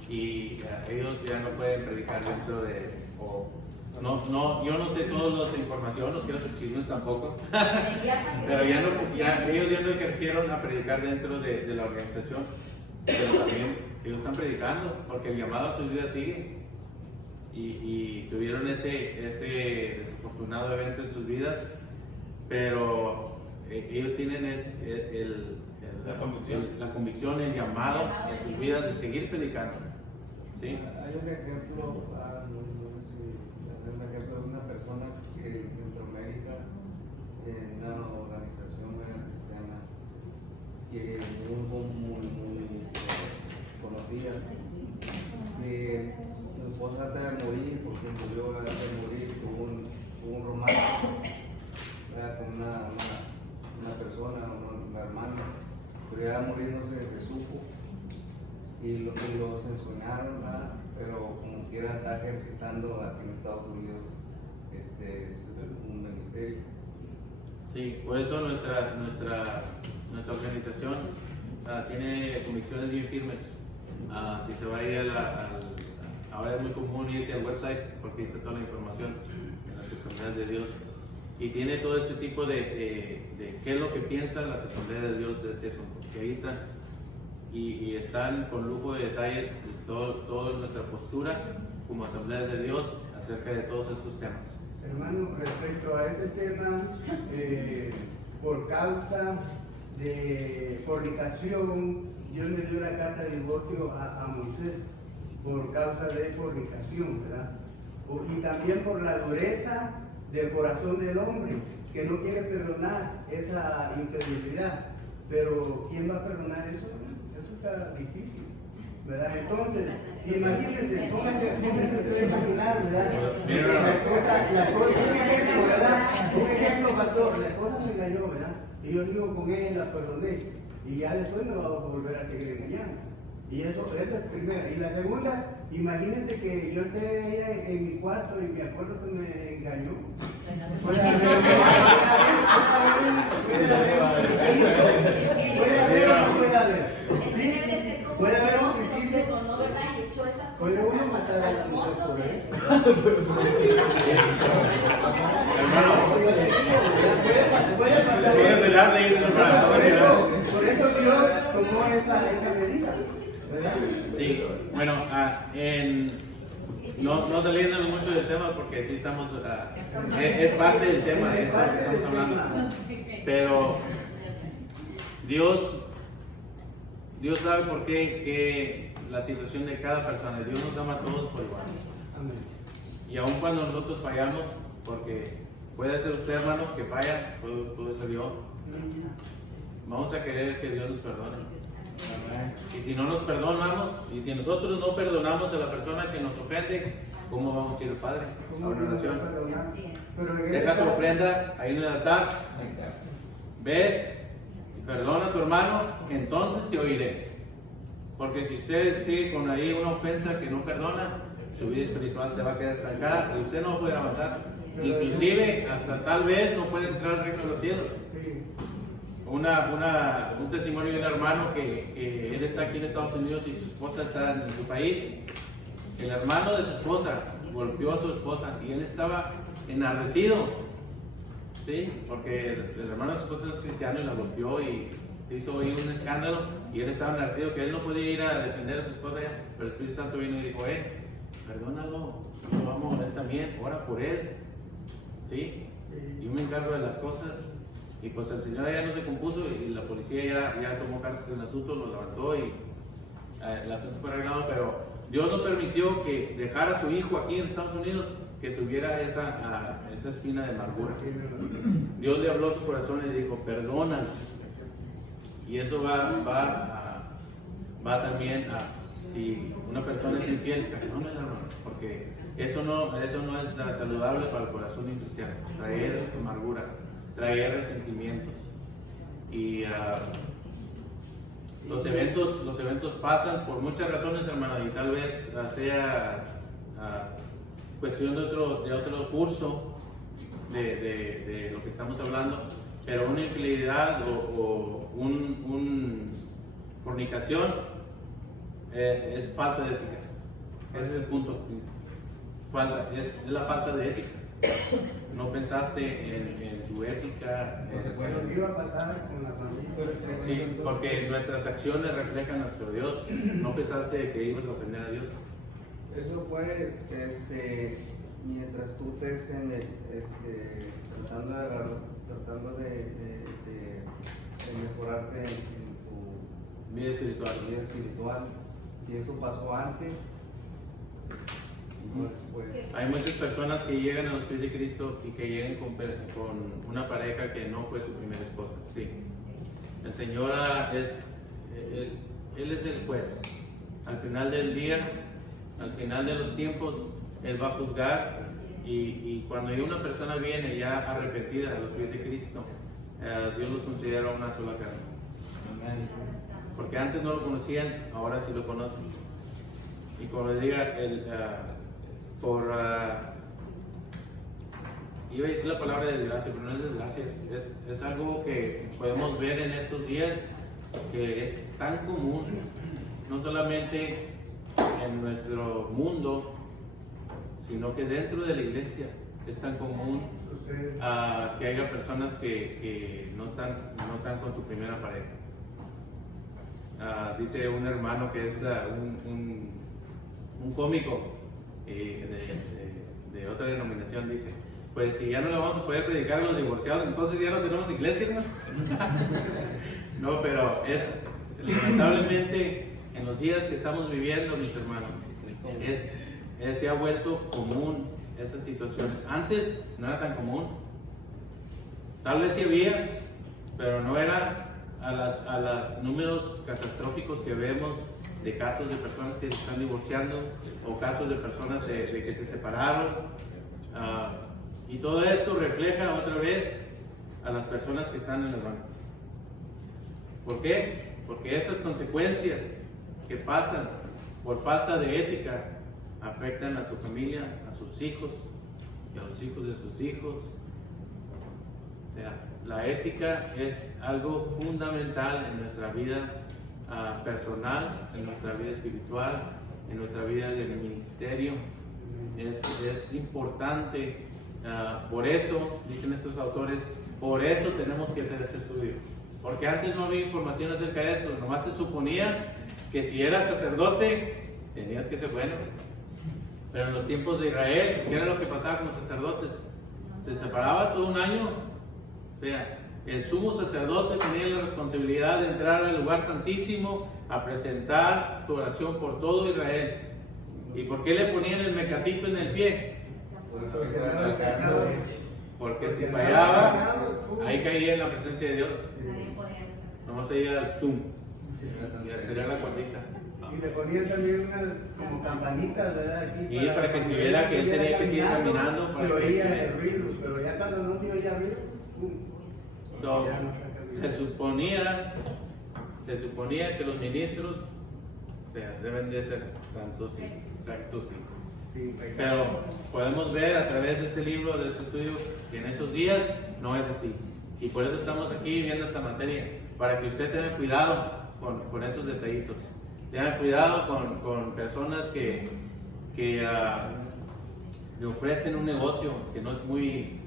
Y ellos ya no pueden predicar dentro de... yo no sé toda esa información, no quiero hacer chismes tampoco. Pero ellos ya no ejercieron a predicar dentro de la organización. Pero también ellos están predicando porque el llamado a su vida sigue. Y tuvieron ese desafortunado evento en sus vidas, pero ellos tienen la convicción, el llamado en sus vidas de seguir predicando. ¿Sí? Hay un ejemplo, no sé si un ejemplo de una persona que en Centroamérica, en una organización cristiana, que muy conocida, que su esposa antes de morir, porque murió antes de morir, tuvo un romance con una persona, una hermana, pero ya morir no se supo. Y los ensoñaron, pero como quiera está ejercitando aquí en Estados Unidos un ministerio. Sí, por eso nuestra organización tiene convicciones bien firmes. Si se va a ir ahora es muy común irse al website porque está toda la información en las asambleas de Dios y tiene todo este tipo de qué es lo que piensan las asambleas de Dios de este asunto, que ahí están y están con lujo de detalles de toda nuestra postura como asambleas de Dios acerca de todos estos temas. Hermano, respecto a este tema, por causa de fornicación, Dios le dio la carta de divorcio a Moisés, por causa de fornicación, ¿verdad? Y también por la dureza del corazón del hombre, que no quiere perdonar esa infidelidad. Pero, ¿quién va a perdonar eso? Eso está difícil, ¿verdad? Entonces, imagínense, pónganse a imaginar, ¿verdad? La cosa, un ejemplo, ¿verdad? Un ejemplo, pastor, la esposa me engañó, ¿verdad? Y yo digo con ella, la perdoné, y ya después me va a volver a seguir engañando. Y eso, esa es la primera. Y la segunda, imagínense que yo esté en mi cuarto y me acuerdo que me engañó. Puede haber. Es que debe de ser como Puede haber Dios un nos suicidio. perdonó, ¿verdad? Y echó esas Puede cosas uno matar a la al mujer fondo por de... él. Puede pasar. Puede celarle, dice el hermano. Por eso Dios tomó esa medida, ¿verdad? Sí, bueno, no saliéndonos mucho del tema porque sí estamos, es parte del tema, es lo que estamos hablando. Pero Dios sabe por qué que la situación de cada persona, Dios nos ama a todos por igual. Amén. Y aun cuando nosotros fallamos, porque puede ser usted, hermano, que falla, puede ser yo, vamos a querer que Dios nos perdone. Y si no nos perdonamos, y si nosotros no perdonamos a la persona que nos ofende, ¿cómo vamos a ir al Padre? A una oración. Deja tu ofrenda ahí en el altar. ¿Ves? Perdona a tu hermano, entonces te oiré. Porque si usted sigue con ahí una ofensa que no perdona, su vida espiritual se va a quedar estancada y usted no va a poder avanzar. Inclusive, hasta tal vez no puede entrar al reino de los cielos. Un testimonio de un hermano que él está aquí en Estados Unidos y su esposa está en su país. El hermano de su esposa golpeó a su esposa y él estaba enardecido, ¿sí? Porque el hermano de su esposa es cristiano y la golpeó y se hizo ahí un escándalo y él estaba enardecido que él no podía ir a defender a su esposa ya, pero el Espíritu Santo vino y dijo, perdónalo, lo vamos a ver también, ora por él, ¿sí? Yo me encargo de las cosas. Y pues el señor ya no se compuso y la policía ya tomó cartas en el asunto, lo levantó y el asunto fue arreglado, pero Dios no permitió que dejara a su hijo aquí en Estados Unidos que tuviera esa espina de amargura. Dios le habló a su corazón y le dijo, perdónalo. Y eso va también a, si una persona es infiel, perdónala, hermano, porque eso no es saludable para el corazón de un cristiano, traer amargura, traer resentimientos. Y los eventos pasan por muchas razones, hermano, y tal vez sea cuestión de otro curso de lo que estamos hablando, pero una infidelidad o un fornicación es falta de ética. Ese es el punto. Es la falta de ética. No pensaste en tu ética. Pero iba a pasar con la familia. Sí, porque nuestras acciones reflejan a nuestro Dios. No pensaste que ibas a ofender a Dios. Eso fue mientras tú estés tratando de mejorarte en tu Vida espiritual. Si eso pasó antes, no después. Hay muchas personas que llegan a los pies de Cristo y que llegan con una pareja que no fue su primera esposa. Sí. El Señor Él es el juez. Al final del día, al final de los tiempos, Él va a juzgar y cuando una persona viene ya arrepentida a los pies de Cristo, Dios los considera una sola carne. Porque antes no lo conocían, ahora sí lo conocen. Y como le diga, iba a decir la palabra de desgracia, pero no es desgracia, es algo que podemos ver en estos días que es tan común, no solamente en nuestro mundo, sino que dentro de la iglesia es tan común que haya personas que no están con su primera pareja. Dice un hermano que es un cómico de otra denominación, dice: pues si ya no le vamos a poder predicar a los divorciados, entonces ya no tenemos iglesia, ¿no? No, pero lamentablemente en los días que estamos viviendo, mis hermanos, se ha vuelto común estas situaciones. Antes no era tan común, tal vez sí había, pero no era a los números catastróficos que vemos de casos de personas que se están divorciando o casos de personas de que se separaron. Y todo esto refleja otra vez a las personas que están en las bancas. ¿Por qué? Porque estas consecuencias que pasan por falta de ética afectan a su familia, a sus hijos y a los hijos de sus hijos. O sea, la ética es algo fundamental en nuestra vida personal, en nuestra vida espiritual, en nuestra vida de ministerio. Es importante. Por eso, dicen estos autores, por eso tenemos que hacer este estudio. Porque antes no había información acerca de esto, nomás se suponía que si eras sacerdote tenías que ser bueno. Pero en los tiempos de Israel, ¿qué era lo que pasaba con los sacerdotes? Se separaba todo un año. O sea, el sumo sacerdote tenía la responsabilidad de entrar al lugar santísimo a presentar su oración por todo Israel. ¿Y por qué le ponían el mecatito en el pie? Porque si fallaba, ahí caía en la presencia de Dios. Vamos a ir al tum y a hacer la cuerdita. Y le ponían también unas como campanitas, ¿verdad? Aquí Y para que se viera que él tenía que seguir caminando. Se oía el ruido, pero ya cuando no se oía ruido, So, se suponía que los ministros, o sea, deben de ser santos y exactos. Pero podemos ver a través de este libro, de este estudio, que en esos días no es así. Y por eso estamos aquí viendo esta materia, para que usted tenga cuidado con esos detallitos. Tenga cuidado con personas que le ofrecen un negocio que no es muy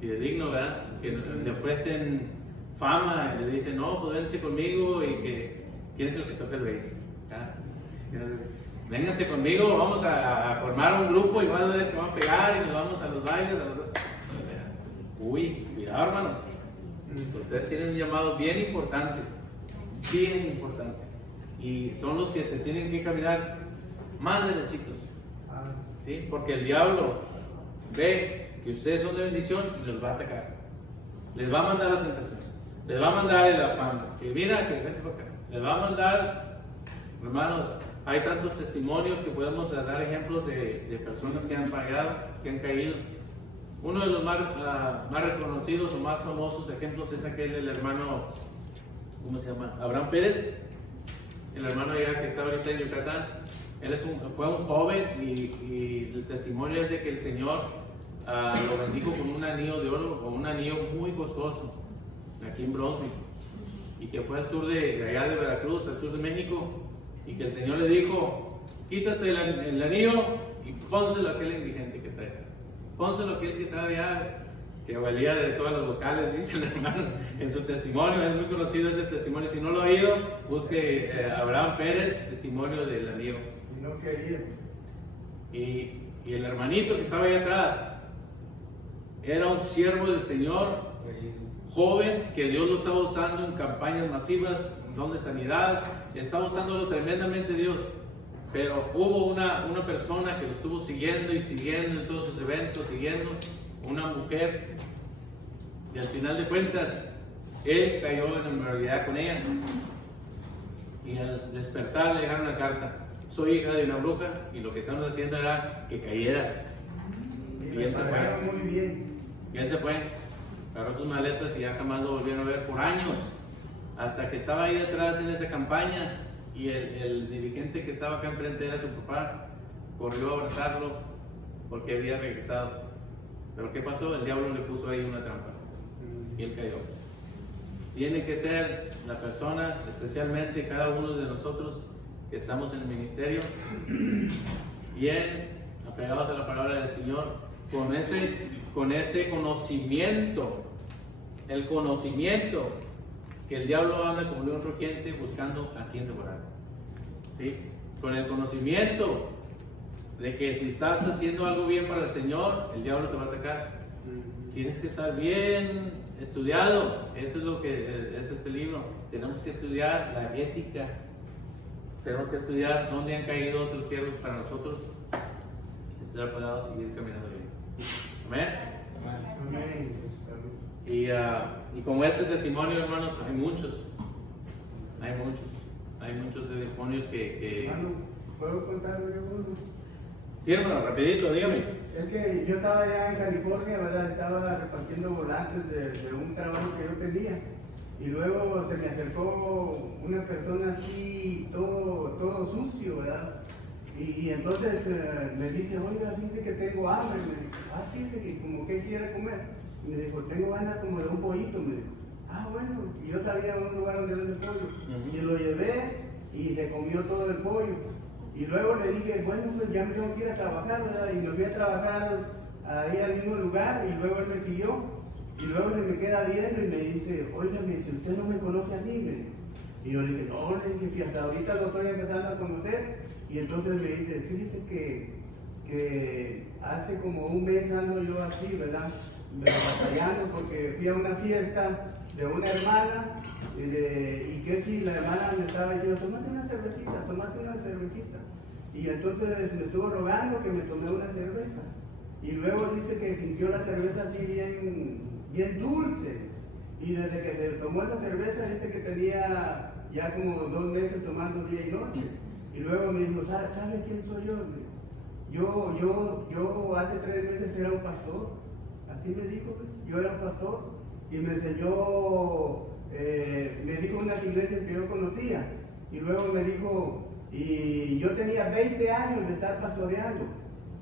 fidedigno, ¿verdad? Que le ofrecen fama y le dicen: no, pues vente conmigo, y que ¿quién es el que toca el bass? Vénganse conmigo, vamos a formar un grupo y van a ver que van a pegar y nos vamos a los bailes. O sea, cuidado, hermanos. Ustedes tienen un llamado bien importante, y son los que se tienen que caminar más derechitos, ¿sí? Porque el diablo ve que ustedes son de bendición y los va a atacar, les va a mandar la tentación, les va a mandar el afán, que mira, que vente por acá, les va a mandar, hermanos. Hay tantos testimonios que podemos dar ejemplos de personas que han fallado, que han caído. Uno de los más reconocidos o más famosos ejemplos es aquel del hermano, ¿cómo se llama? Abraham Pérez, el hermano ya que está ahorita en Yucatán. Él fue un joven y el testimonio es de que el Señor lo bendijo con un anillo de oro, o un anillo muy costoso, aquí en Brunswick, y que fue al sur de allá de Veracruz, al sur de México. Y que el Señor le dijo: quítate el anillo y pónselo a aquel indigente que trae. Pónselo a aquel que está allá, que valía de todas las vocales, dice el hermano en su testimonio. Es muy conocido ese testimonio. Si no lo ha oído, busque Abraham Pérez, testimonio del anillo. Y no quería. Y el hermanito que estaba ahí atrás era un siervo del Señor, joven, que Dios lo estaba usando en campañas masivas, don de sanidad. Estaba usándolo tremendamente Dios, pero hubo una persona que lo estuvo siguiendo en todos sus eventos, una mujer, y al final de cuentas él cayó en inmoralidad con ella, y al despertar le dejaron una carta: soy hija de una bruja, y lo que estamos haciendo era que cayeras. Y él se fue. Muy bien. Y él se fue, agarró sus maletas y ya jamás lo volvieron a ver por años. Hasta que estaba ahí detrás en esa campaña, y el dirigente que estaba acá enfrente era su papá, corrió a abrazarlo porque había regresado. Pero ¿qué pasó? El diablo le puso ahí una trampa y él cayó. Tiene que ser la persona, especialmente cada uno de nosotros, que estamos en el ministerio, bien apegados a la palabra del Señor, con ese conocimiento, el conocimiento que el diablo anda como león rugiente buscando a quien devorar. ¿Sí? Con el conocimiento de que si estás haciendo algo bien para el Señor, el diablo te va a atacar. Tienes que estar bien estudiado. Eso es lo que es este libro. Tenemos que estudiar la ética. Tenemos que estudiar dónde han caído otros siervos para nosotros estar parados y seguir caminando bien. Amén. Amén. Y como este testimonio, hermanos, hay muchos testimonios que... Hermano, ¿puedo contarle uno? Sí, hermano, rapidito, dígame. Es que yo estaba allá en California, ¿verdad? Estaba repartiendo volantes de un trabajo que yo tenía. Y luego se me acercó una persona así, todo sucio, ¿verdad? Y entonces me dice, oiga, fíjate que tengo hambre. Me dijo, fíjate que como que quiere comer. Y me dijo, tengo ganas como de un pollito. Me dijo, bueno. Y yo sabía un lugar donde vende pollo. Y lo llevé y se comió todo el pollo. Y luego le dije, bueno, pues ya me tengo que ir a trabajar, ¿verdad? Y me fui a trabajar ahí al mismo lugar y luego él me siguió. Y luego se me queda viendo y me dice, oiga, si usted no me conoce a mí, me dijo. Y yo le dije, no, le dije, si hasta ahorita lo estoy empezando a conocer. Y entonces me dice, fíjese que hace como un mes ando yo así, ¿verdad? Batallando porque fui a una fiesta de una hermana y que si la hermana me estaba diciendo, tomate una cervecita. Y entonces me estuvo rogando que me tomé una cerveza. Y luego dice que sintió la cerveza así bien dulce. Y desde que se tomó esa cerveza dice que tenía ya como 2 meses tomando día y noche. Y luego me dijo, ¿sabe quién soy yo? Yo hace 3 meses era un pastor. Así me dijo, yo era un pastor. Y me enseñó, me dijo unas iglesias que yo conocía. Y luego me dijo, y yo tenía 20 años de estar pastoreando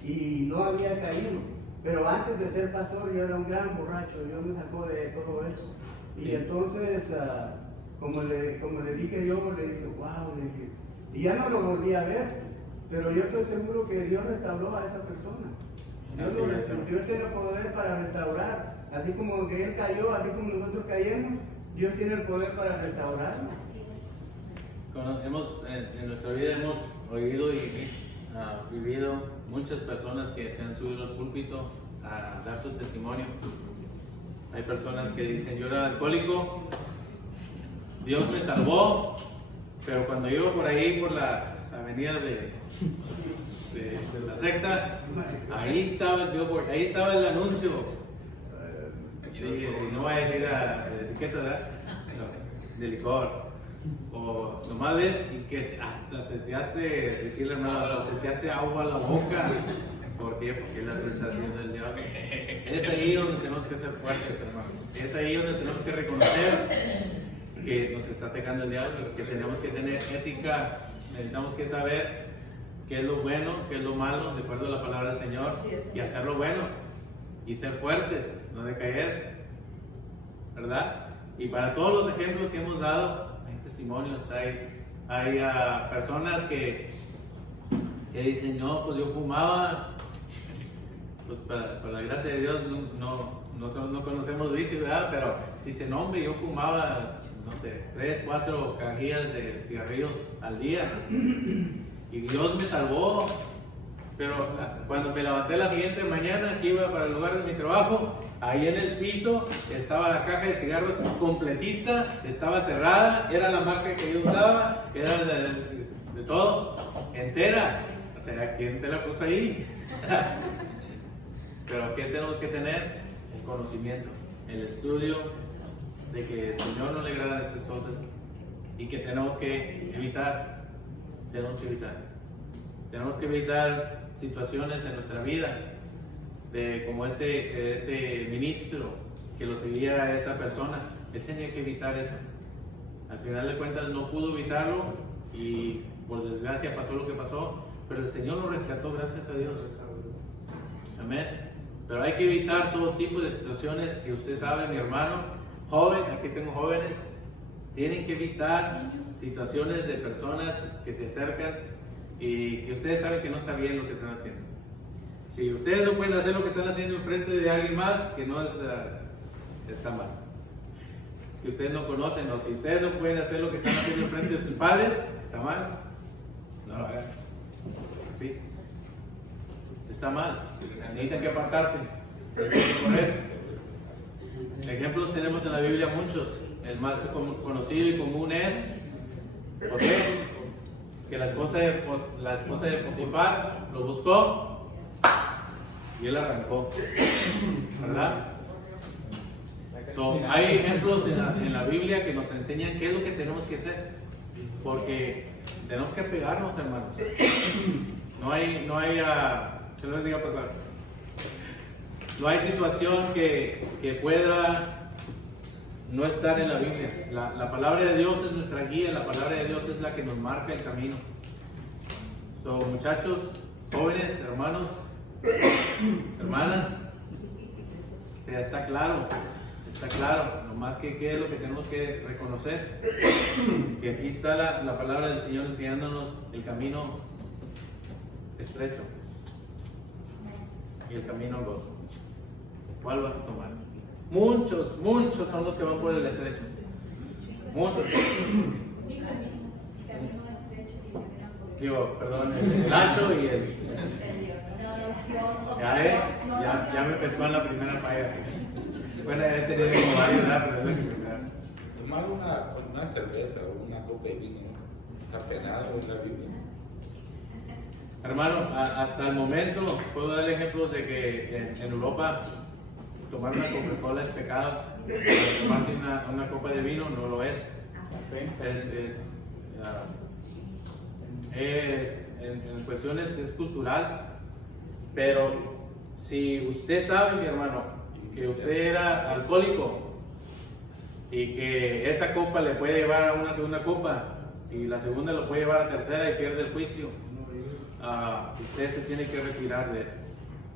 y no había caído. Pero antes de ser pastor yo era un gran borracho, Dios me sacó de todo eso. Y entonces, como le dije yo, le dije, wow, le dije. Y ya no lo volví a ver, pero yo estoy seguro que Dios restauró a esa persona. Dios tiene el poder para restaurar. Así como que Él cayó, así como nosotros caímos, Dios tiene el poder para restaurarnos. En nuestra vida hemos oído y vivido muchas personas que se han subido al púlpito a dar su testimonio. Hay personas que dicen, yo era alcohólico, Dios me salvó, pero cuando iba por ahí, por la avenida de la Sexta, ahí estaba el anuncio. Y no voy a decir de etiqueta, ¿verdad? No, de licor. O nomás ver y que hasta se te hace, decirle hermano, hasta se te hace agua a la boca. ¿Por qué? Porque es la tentación del diablo. Es ahí donde tenemos que ser fuertes, hermanos. Es ahí donde tenemos que reconocer que nos está atacando el diablo, que tenemos que tener ética, necesitamos que saber qué es lo bueno, qué es lo malo, de acuerdo a la palabra del Señor, y hacer lo bueno, y ser fuertes, no decaer, ¿verdad? Y para todos los ejemplos que hemos dado, hay testimonios, hay personas que dicen, no, pues yo fumaba, pues por la gracia de Dios no conocemos vicios, ¿verdad? Pero dicen, no, hombre, yo fumaba, no sé, 3, 4 cajillas de cigarrillos al día y Dios me salvó. Pero cuando me levanté la siguiente mañana que iba para el lugar de mi trabajo, ahí en el piso estaba la caja de cigarros completita, estaba cerrada, era la marca que yo usaba, era de todo, entera. O sea, ¿quién te la puso ahí? Pero ¿qué tenemos que tener? El conocimiento, el estudio de que al Señor no le agradan estas cosas y que tenemos que evitar. Tenemos que evitar situaciones en nuestra vida, como este ministro que lo seguía a esa persona. Él tenía que evitar eso. Al final de cuentas no pudo evitarlo y por desgracia pasó lo que pasó, pero el Señor lo rescató, gracias a Dios. Amén. Pero hay que evitar todo tipo de situaciones que usted sabe, mi hermano, joven, aquí tengo jóvenes, Tienen que evitar situaciones de personas que se acercan y que ustedes saben que no está bien lo que están haciendo. Si ustedes no pueden hacer lo que están haciendo enfrente de alguien más, que no es, está mal. Que ustedes no conocen, o si ustedes no pueden hacer lo que están haciendo enfrente de sus padres, está mal. No lo hagan. ¿Sí? Está mal. Necesitan que apartarse. Necesitan que correr. Ejemplos tenemos en la Biblia muchos. El más conocido y común es José, que la esposa de Potifar lo buscó y él arrancó, ¿verdad? Hay ejemplos en la Biblia que nos enseñan qué es lo que tenemos que hacer, porque tenemos que apegarnos, hermanos. ¿Qué les diga pasar? No hay situación que pueda no estar en la Biblia. La palabra de Dios es nuestra guía, la palabra de Dios es la que nos marca el camino. Muchachos, jóvenes, hermanos, hermanas, está claro, nomás que qué es lo que tenemos que reconocer, que aquí está la palabra del Señor enseñándonos el camino estrecho y el camino angosto. ¿Cuál vas a tomar? Muchos son los que van por el estrecho. Muchos. Digo, perdón, el ancho y el... Ya me pescó en la primera falla. Bueno, ya he tenido como varios, ¿verdad? Pero es la que pescar. Tomar una cerveza o una copa de vino, está penado en la Biblia. Hermano, hasta el momento puedo dar ejemplos de que en Europa tomar una Coca-Cola es pecado, pero tomarse una copa de vino no lo es. En cuestiones es cultural, pero si usted sabe, mi hermano, que usted era alcohólico y que esa copa le puede llevar a una segunda copa y la segunda lo puede llevar a tercera y pierde el juicio, usted se tiene que retirar de eso.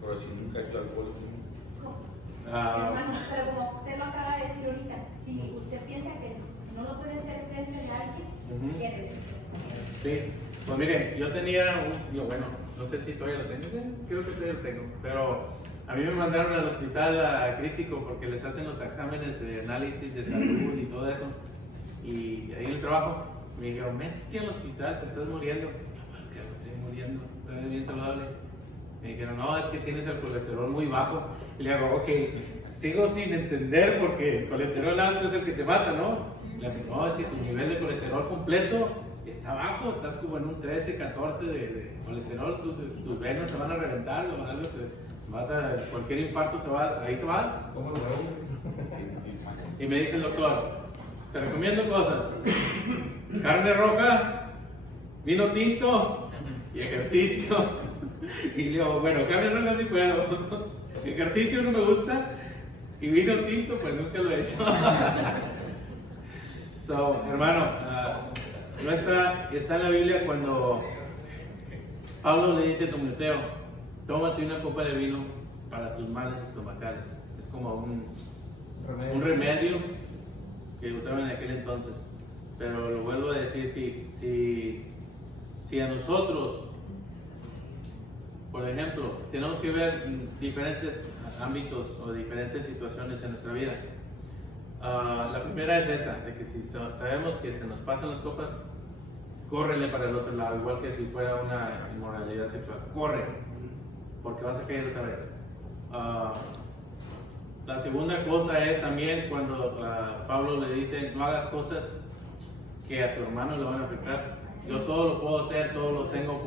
Pero si nunca está alcohólico. Hermano, pero como usted lo acaba de decir ahorita, si usted piensa que no lo puede hacer frente de alguien, quiere decir que está bien. Sí, pues mire, yo tenía bueno, no sé si todavía lo tengo, creo que todavía lo tengo, pero a mí me mandaron al hospital crítico porque les hacen los exámenes de análisis de salud y todo eso, y ahí en el trabajo me dijeron, métete al hospital, te estás muriendo. Que estoy muriendo, estoy bien saludable. Me dijeron, no, es que tienes el colesterol muy bajo. Y le hago, ok, sigo sin entender porque el colesterol alto es el que te mata, ¿no? Y le digo, no, es que tu nivel de colesterol completo está bajo, estás como en un 13, 14 de colesterol, tus venas se van a reventar, o algo, cualquier infarto ahí te vas. ¿Cómo lo veo? Y me dice el doctor, te recomiendo cosas: carne roja, vino tinto y ejercicio. Y le digo, bueno, carne roja sí puedo, ejercicio no me gusta y vino tinto pues nunca lo he hecho. Hermano, está en la Biblia cuando Pablo le dice a Timoteo, tómate una copa de vino para tus males estomacales. Es como un remedio que usaban en aquel entonces. Pero lo vuelvo a decir, si a nosotros, por ejemplo, tenemos que ver diferentes ámbitos o diferentes situaciones en nuestra vida. La primera es esa, de que si sabemos que se nos pasan las copas, córrele para el otro lado, igual que si fuera una inmoralidad sexual. Corre, porque vas a caer otra vez. La segunda cosa es también cuando Pablo le dice, no hagas cosas que a tu hermano le van a afectar. Yo todo lo puedo hacer, todo lo tengo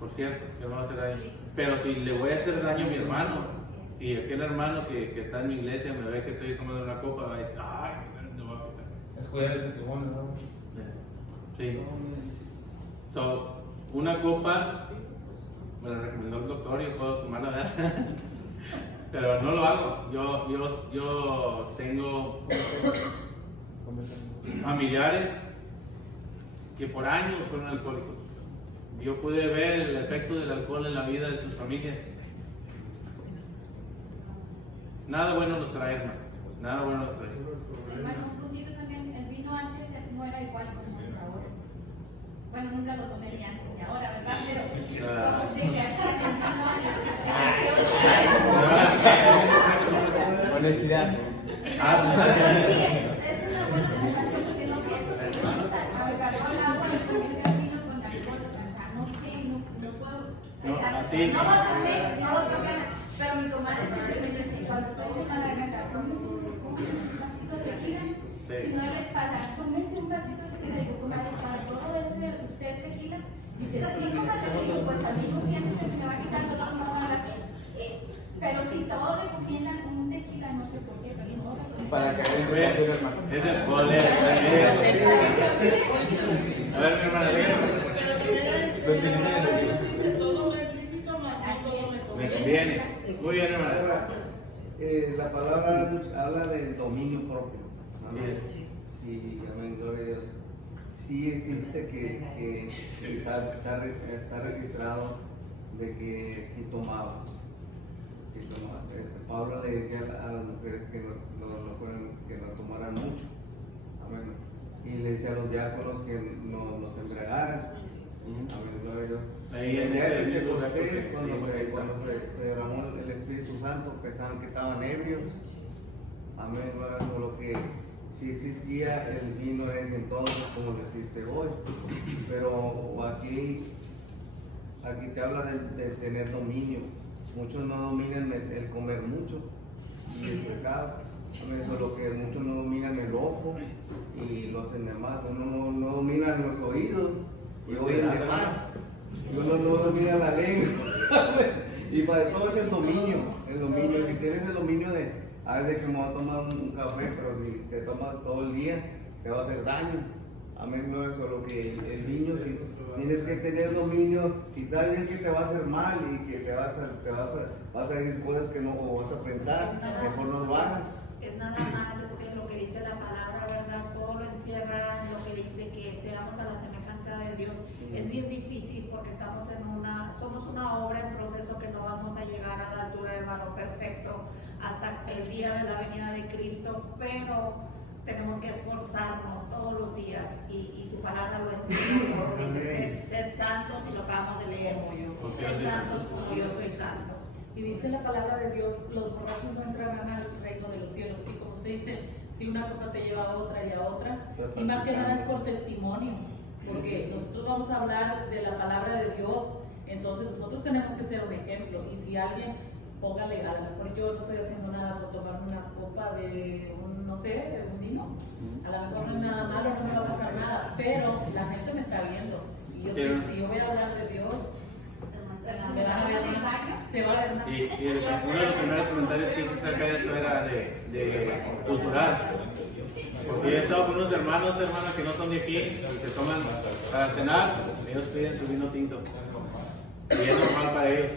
por cierto, que no va a hacer daño. Pero si le voy a hacer daño a mi hermano, si aquel hermano que está en mi iglesia me ve que estoy tomando una copa, va a decir, ay, me va a afectar. Es cuidar el testimonio, ¿no? Sí. Una copa, me la recomendó el doctor, yo puedo tomarla, ¿verdad? Pero no lo hago. Yo tengo familiares que por años fueron alcohólicos. Yo pude ver el efecto del alcohol en la vida de sus familias. Nada bueno nos trae, hermano. Nada bueno nos trae. Hermano, un poquito también no era igual como es ahora. Bueno, nunca lo tomé ni antes ni ahora, ¿verdad? Pero como de que hacían el vino. Honestidad. Sí, es una buena observación porque no pienso que Jesús agarró el agua y convirtió el vino con alcohol. O sea, no sé, no puedo. No lo tomé, pero mi comadre siempre me dice, cuando estoy en una garganta, cómese un vasito de tequila. Si no es para comerse un vasito de tequila, digo, comadre, para todo ese usted tequila. Dice, sí, comadre, digo, pues al mismo tiempo que se me va quitando la comadre. Pero si todos recomiendan un tequila, no sé por qué, pero no recomiendan. Para que vean que hermano. Es el pole. A ver, mi hermana, dígame. Pero primero dice todo me es lícito, mas no todo me Me conviene. conviene. Muy bien, hermana. La palabra habla del dominio propio. Amén. Sí. Y amén, gloria a Dios. Sí existe que está registrado de que sí tomaba. Pablo le decía a las mujeres que no tomaran mucho. Amén. Y le decía a los diáconos que no los embriagaran. Amén, gloria a Dios. Ahí el en día ese de libro, Pentecostés, cuando se derramó el Espíritu Santo, pensaban que estaban ebrios. Amén, gloria a Dios, lo que sí existía el vino en ese entonces como lo existe hoy. Pero aquí te habla de tener dominio. Muchos no dominan el comer mucho y es pecado. Eso es lo que muchos no dominan el ojo y lo hacen de más. Uno no domina los oídos y oyen de más. Y uno no domina la lengua. Y para todo es el dominio. Si tienes el dominio a veces que me voy a tomar un café, pero si te tomas todo el día, te va a hacer daño. Amén, no es solo que el niño, si tienes que tener dominio, si sabes bien que te va a hacer mal y que vas a decir cosas que no vas a pensar, mejor no lo hagas. Es nada más lo que dice la palabra, ¿verdad? Todo lo encierra en lo que dice que seamos a la semejanza de Dios. Es bien difícil porque somos una obra en proceso que no vamos a llegar a la altura del varón perfecto hasta el día de la venida de Cristo, pero tenemos que esforzarnos todos los días y su palabra lo enseña. Dice ser santos y lo acabamos de leer. Ser santos como yo soy santo. Y dice la palabra de Dios, los borrachos no entrarán al reino de los cielos. Y como usted dice, si una copa te lleva a otra y a otra, y más que nada es por testimonio, porque nosotros vamos a hablar de la palabra de Dios, entonces nosotros tenemos que ser un ejemplo. Y si alguien, póngale, a lo mejor yo no estoy haciendo nada por tomar una copa de no sé, de un vino, a lo mejor no es nada malo, no me va a pasar nada, pero la gente me está viendo. Y yo sé que si yo voy a hablar de Dios, se va a ver más. Y uno de los primeros comentarios que hice acerca de eso era de cultural. Porque yo he estado con unos hermanas que no son de aquí y se toman para cenar, ellos piden su vino tinto. Y es normal para ellos.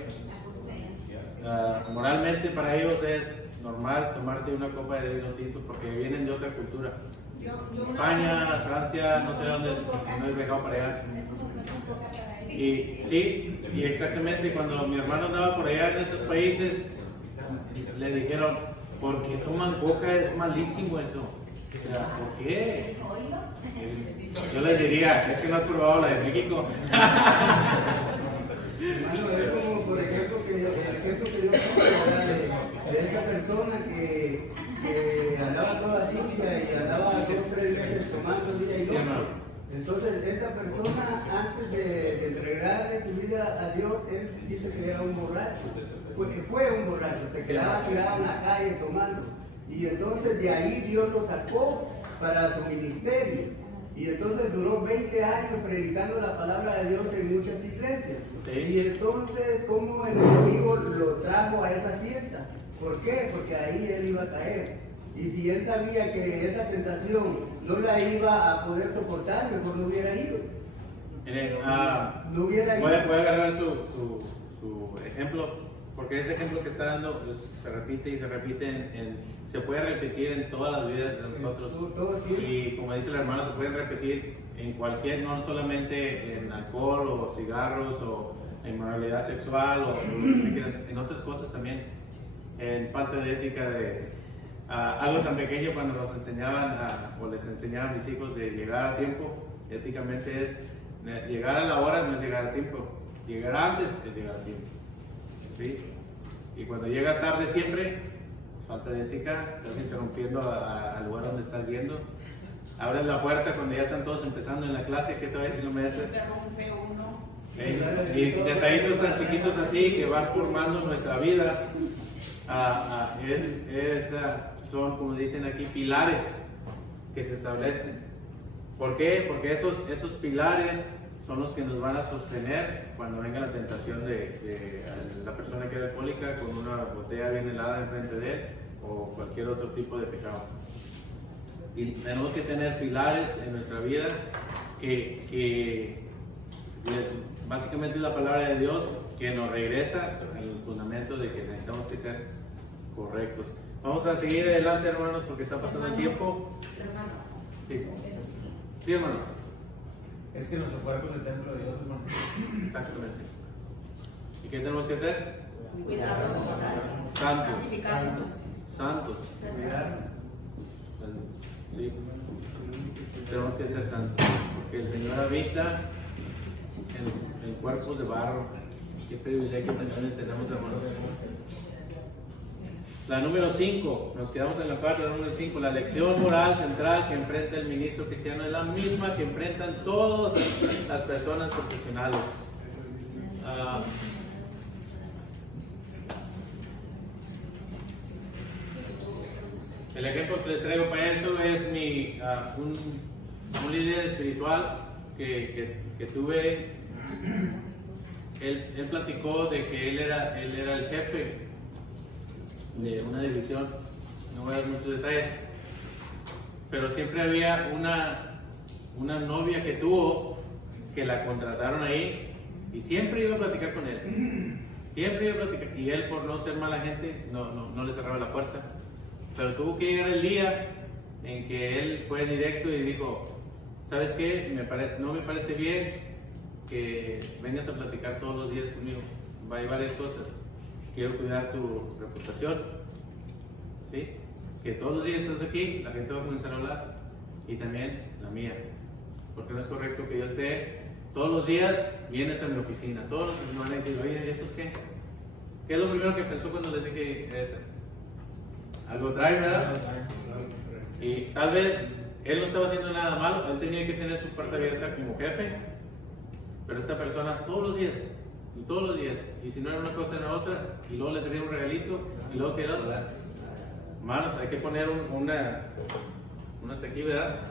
Moralmente para ellos es normal tomarse una copa de vino tinto porque vienen de otra cultura. España, Francia, no sé dónde, no he viajado para allá. Y sí, y exactamente cuando mi hermano andaba por allá en esos países, le dijeron, ¿por qué toman coca? Es malísimo eso. ¿Por qué? Yo les diría, es que no has probado la de México. Hermano, es como por ejemplo el ejemplo que yo pongo de esa persona que andaba toda sucia y andaba 2 o 3 veces tomando día y noche. Entonces esta persona antes de entregarle su vida a Dios, él dice que era un borracho. Fue un borracho, se quedaba tirado en la calle tomando. Y entonces de ahí Dios lo sacó para su ministerio. Y entonces duró 20 años predicando la palabra de Dios en muchas iglesias. Y entonces, ¿cómo el enemigo lo trajo a esa fiesta? ¿Por qué? Porque ahí él iba a caer. Y si él sabía que esa tentación no la iba a poder soportar, mejor no hubiera ido. No hubiera ido. Voy a agarrar su ejemplo, porque ese ejemplo que está dando pues, se repite y se repite, se puede repetir en todas las vidas de nosotros. Y como dice el hermano, se pueden repetir en cualquier, no solamente en alcohol o cigarros o en moralidad sexual o lo que quieras, en otras cosas también, en falta de ética Algo tan pequeño cuando nos enseñaban o les enseñaban a mis hijos de llegar a tiempo, éticamente es llegar a la hora no es llegar a tiempo, llegar antes es llegar a tiempo. ¿Sí? Y cuando llegas tarde siempre, falta de ética, estás interrumpiendo al lugar donde estás yendo. Abres la puerta cuando ya están todos empezando en la clase, ¿qué te va a decir el maestro? Y detallitos tan chiquitos así que van formando nuestra vida. Son, como dicen aquí, pilares que se establecen. ¿Por qué? Porque esos pilares son los que nos van a sostener cuando venga la tentación de la persona que era alcohólica con una botella bien helada enfrente de él o cualquier otro tipo de pecado. Y tenemos que tener pilares en nuestra vida que básicamente es la palabra de Dios que nos regresa al fundamento de que necesitamos que ser correctos. Vamos a seguir adelante, hermanos, porque está pasando el tiempo. Sí. Sí, hermano. Es que nuestro cuerpo es el templo de Dios, hermano. Exactamente. ¿Y qué tenemos que hacer? Cuidado, Santos. santificarnos. Santos. Sí. Tenemos que ser santos. Porque el Señor habita en cuerpos de barro. Qué privilegio tenemos, hermanos. La número 5, nos quedamos en la parte de la número 5, la lección moral central que enfrenta el ministro cristiano es la misma que enfrentan todas las personas profesionales. El ejemplo que les traigo para eso es un líder espiritual que tuve. Él platicó de que él era el jefe de una división, no voy a dar muchos detalles, pero siempre había una novia que tuvo que la contrataron ahí y siempre iba a platicar con él, siempre iba a platicar, y él, por no ser mala gente, no le cerraba la puerta, pero tuvo que llegar el día en que él fue directo y dijo: ¿sabes qué? No me parece bien que vengas a platicar todos los días conmigo, hay varias cosas. Quiero cuidar tu reputación, ¿sí? Que todos los días estás aquí, la gente va a comenzar a hablar, y también la mía, porque no es correcto que yo esté todos los días, vienes a mi oficina, todos los días me van a decir: oye, ¿estos qué? ¿Qué es lo primero que pensó cuando les dije eso? Algo trae, ¿verdad? Y tal vez él no estaba haciendo nada malo, él tenía que tener su puerta abierta como jefe, pero esta persona todos los días, y si no era una cosa era otra, y luego le tenía un regalito, y luego que era otra. Hermanos, hay que poner una hasta aquí, ¿verdad?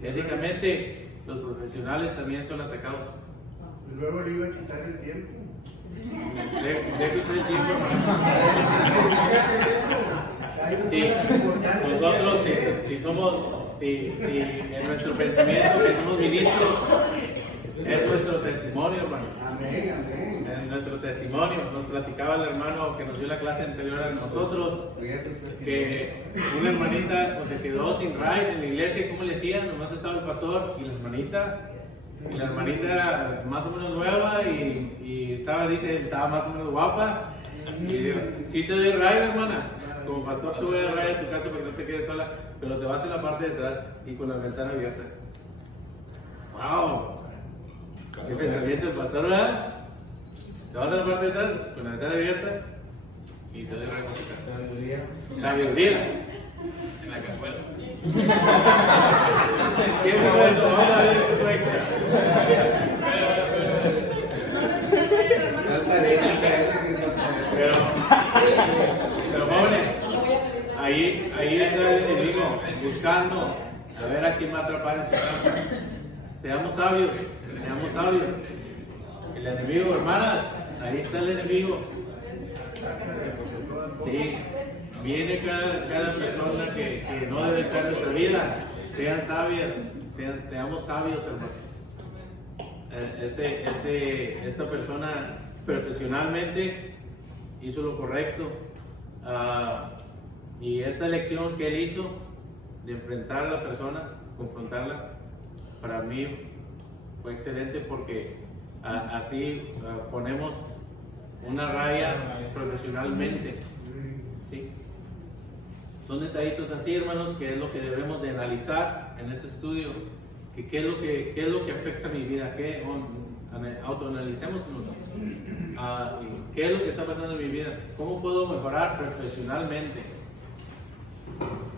Éticamente, los profesionales también son atacados. Y luego le iba a quitar el tiempo. Deje usted el tiempo, hermano. Sí, nosotros, si en nuestro pensamiento que somos ministros, es nuestro testimonio, hermano. Amén, amén. Es nuestro testimonio. Nos platicaba el hermano que nos dio la clase anterior a nosotros que una hermanita se quedó sin ride en la iglesia. ¿Cómo le decía? Nomás estaba el pastor y la hermanita era más o menos nueva y estaba más o menos guapa. Y digo: sí te doy ride, hermana. Como pastor te voy a dar ride a tu casa para que no te quedes sola, pero te vas en la parte de atrás y con la ventana abierta. ¡Wow! ¿Qué pensamiento el pastor, verdad? Te vas a la parte de atrás con la ventana abierta y te doy ride a tu casa. Sabiduría. En la cajuela. ¿Qué fue eso? Vamos a ver tu extra. Pero jóvenes, ahí está el enemigo buscando a ver a quién va a atrapar en su trampa. Seamos sabios. El enemigo, hermanas, ahí está el enemigo. Sí, viene cada persona que no debe estar en nuestra vida. Sean sabias, seamos sabios, hermanos. Esta persona profesionalmente hizo lo correcto, y esta elección que él hizo de enfrentar a la persona, confrontarla, para mí fue excelente, porque así ponemos una raya profesionalmente, ¿sí? son detallitos así, hermanos, que es lo que debemos de analizar en este estudio, que qué es lo que afecta a mi vida, autoanalicémonos, qué es lo que está pasando en mi vida, cómo puedo mejorar profesionalmente,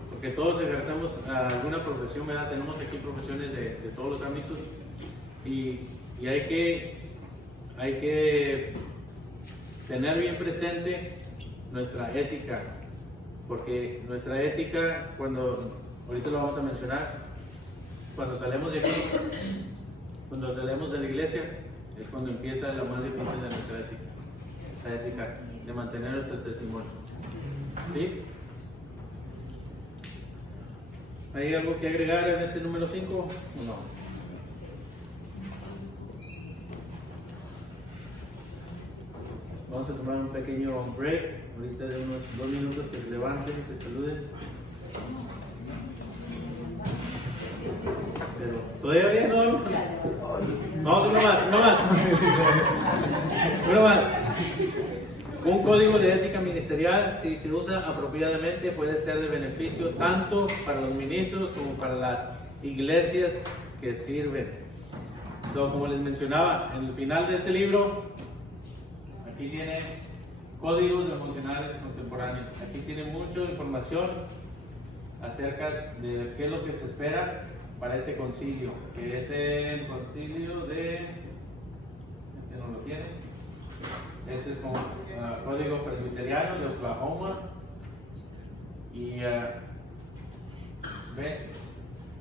porque todos ejercemos alguna profesión, ¿verdad? Tenemos aquí profesiones de todos los ámbitos y hay que tener bien presente nuestra ética, porque nuestra ética, ahorita lo vamos a mencionar, cuando salimos de aquí, cuando salimos de la iglesia, es cuando empieza lo más difícil de nuestra ética, la ética de mantener nuestro testimonio. ¿Sí? ¿Hay algo que agregar en este número 5 o no? Vamos a tomar un pequeño break, ahorita de unos 2 minutos, que se levanten, que saluden. Pero todavía no. Vamos, uno más. Uno más. Un código de ética ministerial, si se usa apropiadamente, puede ser de beneficio tanto para los ministros como para las iglesias que sirven. Como les mencionaba, en el final de este libro, aquí tiene códigos devocionales contemporáneos. Aquí tiene mucha información acerca de qué es lo que se espera para este concilio, que es el concilio de... Este no lo tiene. Este es como código presbiteriano de Oklahoma. Y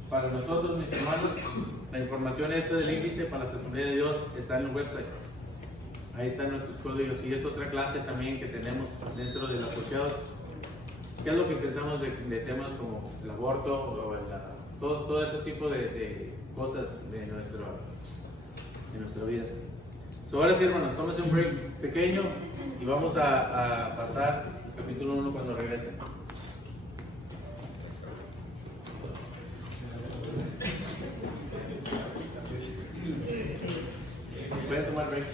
para nosotros, mis hermanos, la información del índice para la Asamblea de Dios está en el website. Ahí están nuestros códigos y es otra clase también que tenemos dentro del asociados. ¿Qué es lo que pensamos de temas como el aborto o todo ese tipo de cosas de nuestra vida? Ahora sí, hermanos, tómense un break pequeño y vamos a pasar al capítulo 1 cuando regresen. Pueden tomar break.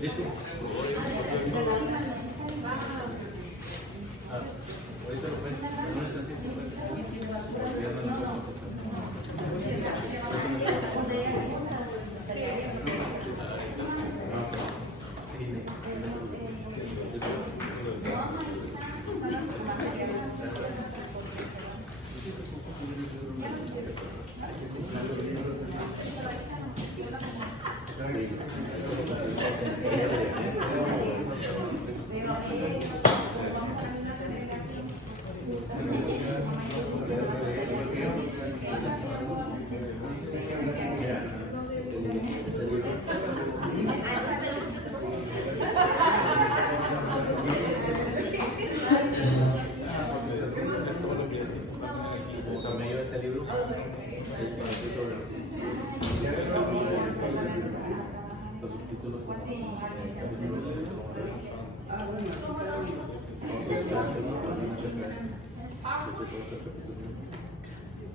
¿Listo? Ahorita lo ven. No es así.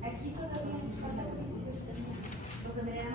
Aquí todavía nos falta los deberían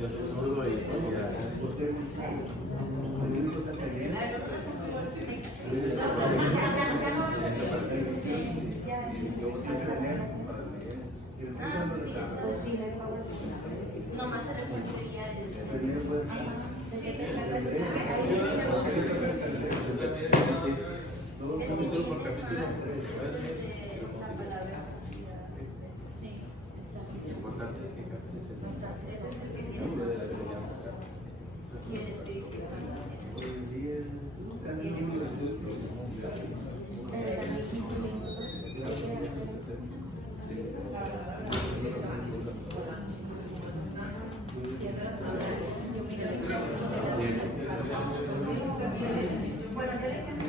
Yo soy zurdo y soy No más sería capítulo por capítulo. la palabra. Sí, Lo importante es que capítulo. y el Espíritu Santo. Bueno, yo le cambio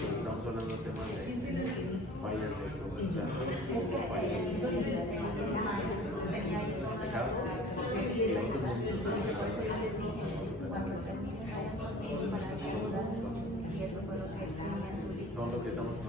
Estamos hablando de temas de fallas de comunidad. Son lo que estamos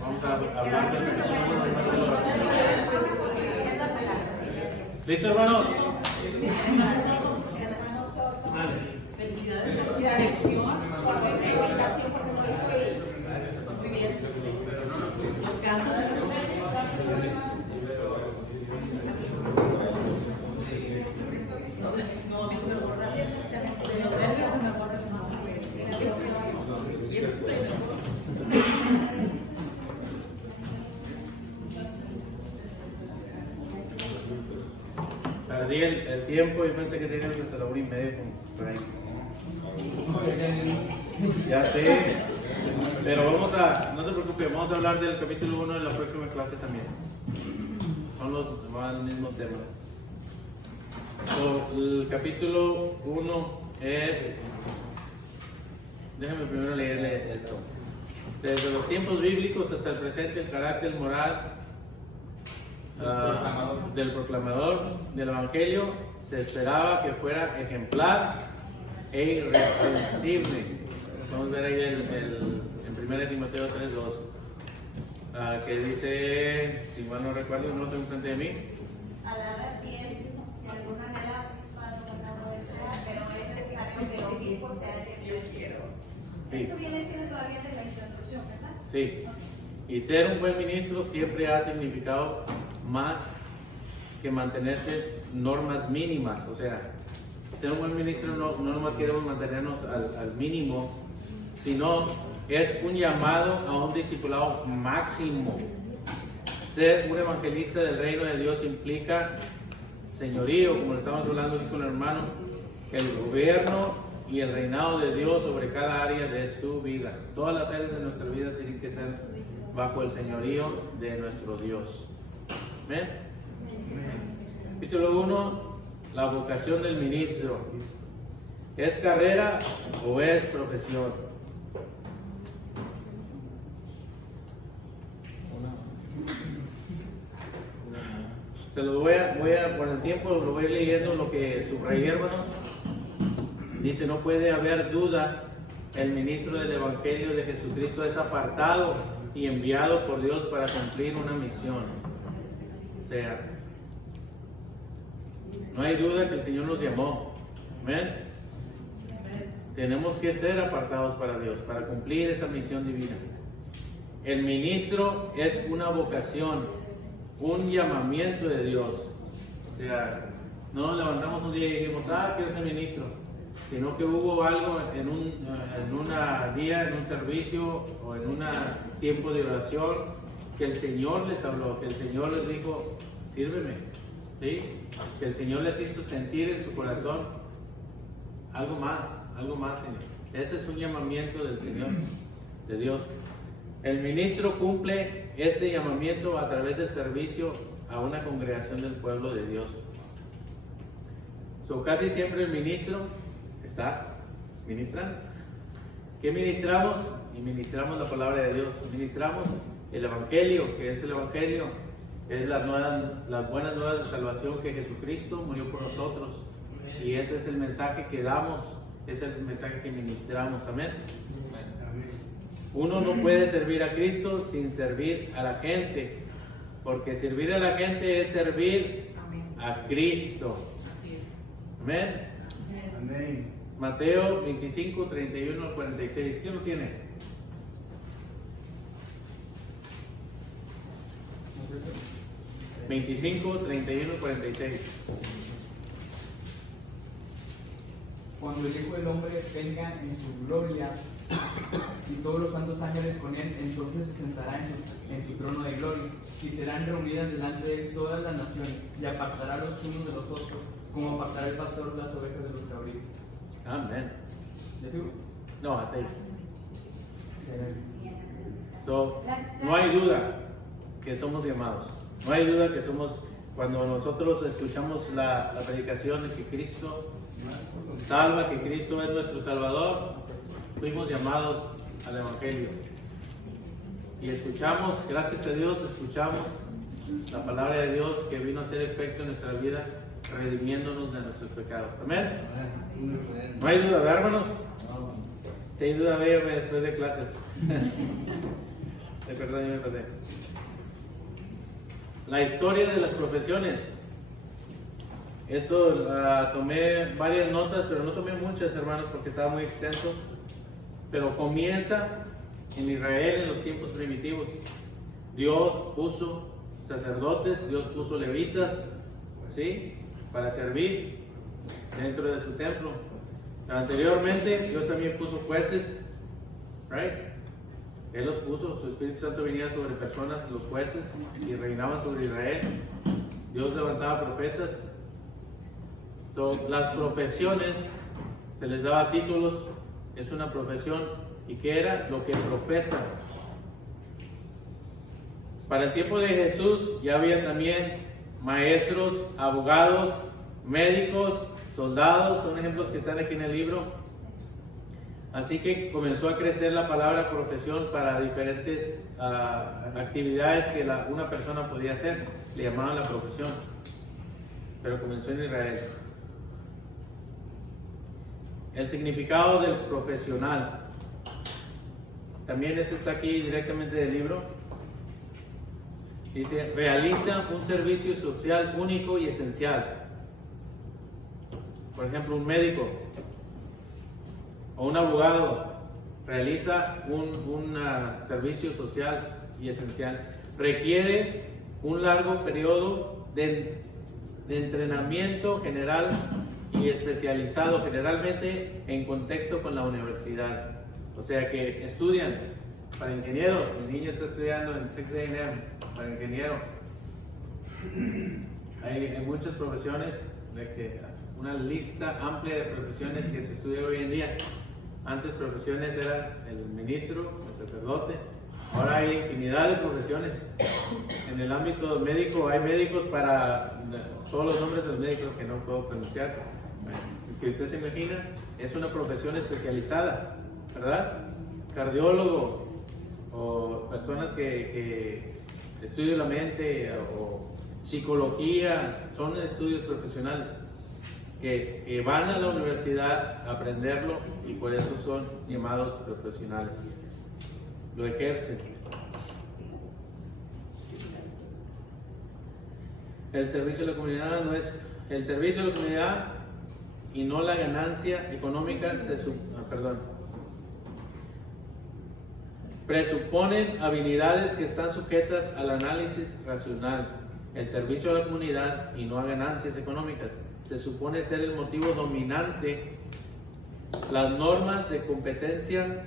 Vamos a hablar de ¿listo, hermanos? Felicidades por la improvisación, porque no estoy muy bien. Buscando. No, dice me borra. De los nervios se me borra el nombre. Y eso perdí el tiempo, yo pensé que teníamos hasta la 1:30 por ahí. Ya sé, pero no se preocupe, vamos a hablar del capítulo 1 en la próxima clase también. Van al mismo tema. El capítulo 1 es, déjame primero leerle esto. Desde los tiempos bíblicos hasta el presente, el carácter moral del proclamador del Evangelio se esperaba que fuera ejemplar e irreprensible. Vamos a ver ahí en 1 Timoteo 3:2, que dice, si mal no recuerdo, no lo tengo frente de mí. Alaba bien, si alguna anhela obispado, no desea, pero es necesario que el obispo sea el que quiero. Sí. Esto viene siendo todavía de la introducción, ¿verdad? Sí. Y ser un buen ministro siempre ha significado más que mantenerse normas mínimas. O sea, ser un buen ministro no nomás queremos mantenernos al mínimo, sino es un llamado a un discipulado máximo. Ser un evangelista del reino de Dios implica señorío, como le estamos hablando aquí con el hermano, el gobierno y el reinado de Dios sobre cada área de su vida. Todas las áreas de nuestra vida tienen que ser bajo el señorío de nuestro Dios. ¿Ven? Capítulo 1, la vocación del ministro. ¿Es carrera o es profesión? Se lo voy a por el tiempo lo voy leyendo lo que subrayé, hermanos. Dice, no puede haber duda, el ministro del Evangelio de Jesucristo es apartado y enviado por Dios para cumplir una misión. O sea, no hay duda que el Señor nos llamó. ¿Amén? Tenemos que ser apartados para Dios, para cumplir esa misión divina. El ministro es una vocación, un llamamiento de Dios. O sea, no nos levantamos un día y dijimos, quiero ser ministro, sino que hubo algo en un día, en un servicio o en un tiempo de oración que el Señor les habló, que el Señor les dijo, sírveme, ¿sí? Que el Señor les hizo sentir en su corazón algo más, Señor. Ese es un llamamiento del Señor, de Dios. El ministro cumple este llamamiento a través del servicio a una congregación del pueblo de Dios. Casi siempre el ministro está ministrando. ¿Qué ministramos? Y ministramos la palabra de Dios. Ministramos el Evangelio, que es el Evangelio, es las buenas nuevas de salvación, que Jesucristo murió por nosotros. Y ese es el mensaje que damos, es el mensaje que ministramos. Amén. Uno no puede servir a Cristo sin servir a la gente, porque servir a la gente es servir a Cristo. Así es. Amén. Amén. Mateo 25, 31 al 46. ¿Quién lo tiene? ¿25, 31 al 46? Cuando el Hijo del Hombre venga en su gloria y todos los santos ángeles con él, entonces se sentará en su trono de gloria, y serán reunidas delante de él todas las naciones, y apartará los unos de los otros, como apartará el pastor las ovejas de los cabritos. Amén. ¿Ya sigo? No, hasta ahí. No hay duda que somos llamados. No hay duda que somos, cuando nosotros escuchamos la predicación de que Cristo salva, que Cristo es nuestro Salvador, fuimos llamados al Evangelio. Y escuchamos, gracias a Dios, escuchamos la palabra de Dios que vino a hacer efecto en nuestra vida, redimiéndonos de nuestros pecados. Amén. No hay duda, ¿verdad, hermanos? Si hay duda, véame después de clases. Perdón, yo me pasé. La historia de las profesiones. Esto tomé varias notas, pero no tomé muchas, hermanos, porque estaba muy extenso. Pero comienza en Israel en los tiempos primitivos. Dios puso sacerdotes, Dios puso levitas, ¿sí? Para servir dentro de su templo. Anteriormente, Dios también puso jueces, right? Él los puso, su Espíritu Santo venía sobre personas, los jueces, y reinaban sobre Israel. Dios levantaba profetas. Las profesiones, se les daba títulos, es una profesión. ¿Y qué era? Lo que profesa. Para el tiempo de Jesús ya había también maestros, abogados, médicos, soldados, son ejemplos que están aquí en el libro. Así que comenzó a crecer la palabra profesión para diferentes actividades que una persona podía hacer, le llamaban la profesión, pero comenzó en Israel. El significado del profesional, también está aquí directamente del libro. Dice, realiza un servicio social único y esencial. Por ejemplo, un médico o un abogado realiza un servicio social y esencial. Requiere un largo periodo de entrenamiento general y especializado, generalmente en contexto con la universidad. O sea que estudian para ingenieros. Mi niña está estudiando en Texas A&M para ingeniero. Hay muchas profesiones, una lista amplia de profesiones que se estudia hoy en día. Antes profesiones eran el ministro, el sacerdote. Ahora hay infinidad de profesiones. En el ámbito médico hay médicos para todos los nombres de los médicos que no puedo pronunciar. Que usted se imagina, es una profesión especializada, ¿verdad? Cardiólogo o personas que estudian la mente o psicología, son estudios profesionales que van a la universidad a aprenderlo y por eso son llamados profesionales. Lo ejercen. El servicio de la comunidad no es el servicio de la comunidad y no la ganancia económica presuponen habilidades que están sujetas al análisis racional. El servicio a la comunidad y no a ganancias económicas se supone ser el motivo dominante. Las normas de competencia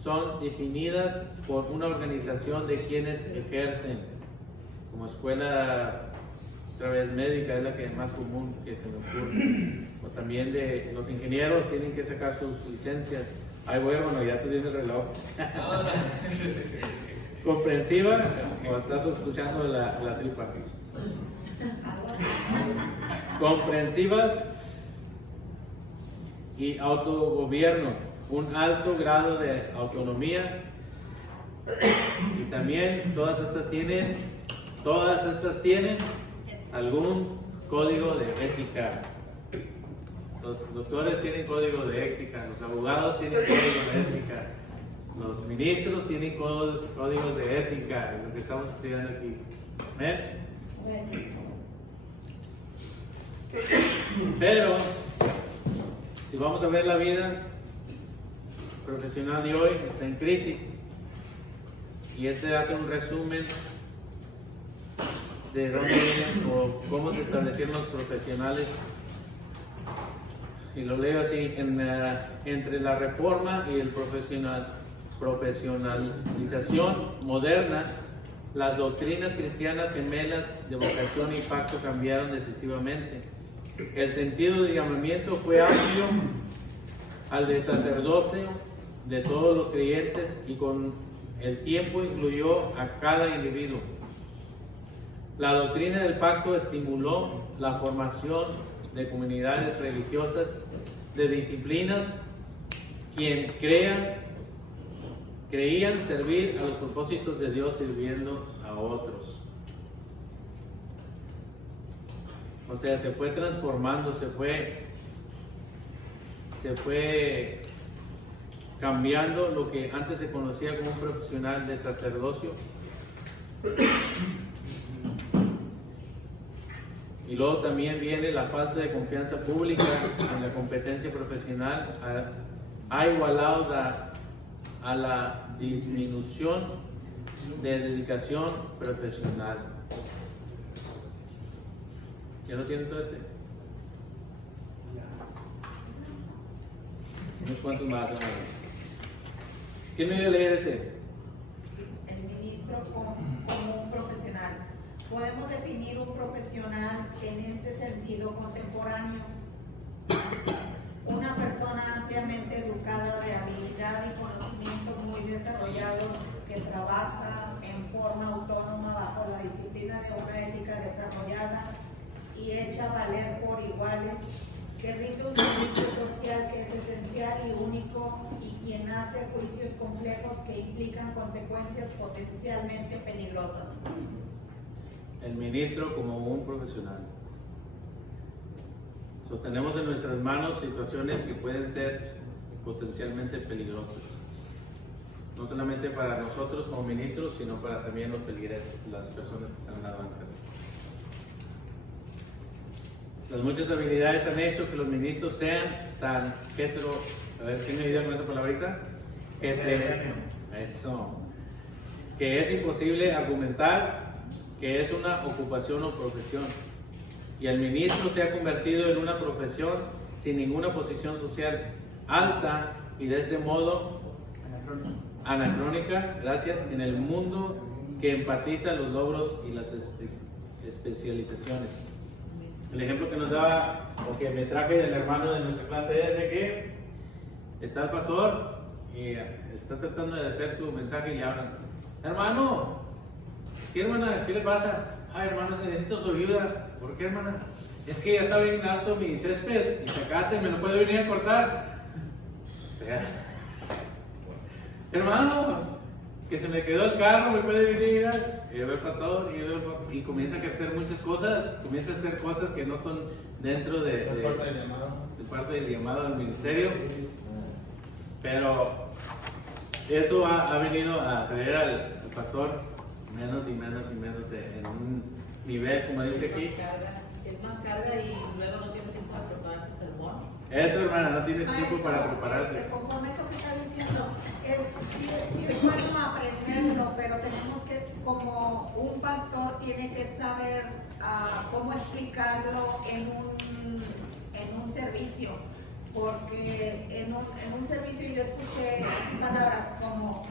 son definidas por una organización de quienes ejercen, como escuela otra vez médica, es la que es más común que se me ocurre, o también de los ingenieros tienen que sacar sus licencias. Ay, bueno, ya te tienes el reloj. Comprensiva, o estás escuchando la tripa. Comprensivas y autogobierno, un alto grado de autonomía, y también todas estas tienen algún código de ética. Los doctores tienen código de ética, los abogados tienen código de ética, los ministros tienen códigos de ética, lo que estamos estudiando aquí. ¿Ven? Pero, si vamos a ver la vida profesional de hoy, está en crisis. Y este hace un resumen de dónde vienen o cómo se establecieron los profesionales. Y lo leo así, entre la reforma y el profesionalización moderna, las doctrinas cristianas gemelas de vocación y pacto cambiaron decisivamente. El sentido del llamamiento fue amplio al de sacerdocio de todos los creyentes y con el tiempo incluyó a cada individuo. La doctrina del pacto estimuló la formación de comunidades religiosas, de disciplinas, quien creían servir a los propósitos de Dios sirviendo a otros. O sea, se fue transformando, se fue cambiando lo que antes se conocía como un profesional de sacerdocio. Y luego también viene la falta de confianza pública en la competencia profesional, ha igualado a la disminución de dedicación profesional. ¿Ya no tienen todo este? Unos cuantos más, hermano. ¿Quién me dio a leer este? El ministro como un profesional. podemos definir un profesional en este sentido contemporáneo. Una persona ampliamente educada de habilidad y conocimiento muy desarrollados que trabaja en forma autónoma bajo la disciplina de una ética desarrollada y hecha valer por iguales, que rinde un servicio social que es esencial y único y quien hace juicios complejos que implican consecuencias potencialmente peligrosas. El ministro como un profesional. Tenemos en nuestras manos situaciones que pueden ser potencialmente peligrosas. No solamente para nosotros como ministros, sino para también los feligreses, las personas que están en las bancas. Las muchas habilidades han hecho que los ministros sean tan a ver, ¿quién me ayuda con esa palabrita? Eso. Que es imposible argumentar que es una ocupación o profesión. Y el ministro se ha convertido en una profesión sin ninguna posición social alta y de este modo anacrónica, gracias, en el mundo que enfatiza los logros y las especializaciones. El ejemplo que nos daba, o que me traje del hermano de nuestra clase, es de que está el pastor y está tratando de hacer su mensaje y le hablan: hermano, ¿qué hermana? ¿Qué le pasa? Ay, hermano, necesito su ayuda. ¿Por qué, hermana? Es que ya está bien alto mi césped, mi zacate, ¿me lo puede venir a cortar? O sea, hermano, que se me quedó el carro, ¿me puede venir? Y yo veo el pastor, y comienza a hacer muchas cosas, comienza a hacer cosas que no son dentro de parte del llamado del ministerio. Pero eso ha venido a traer al pastor menos y menos y menos en un nivel, como dice aquí. Es más carga y luego no tiene tiempo para preparar su sermón. Eso, hermana, no tiene tiempo para prepararse. Conforme eso que está diciendo, sí es bueno aprenderlo, pero tenemos que, como un pastor tiene que saber cómo explicarlo en un servicio, porque en un servicio yo escuché palabras como: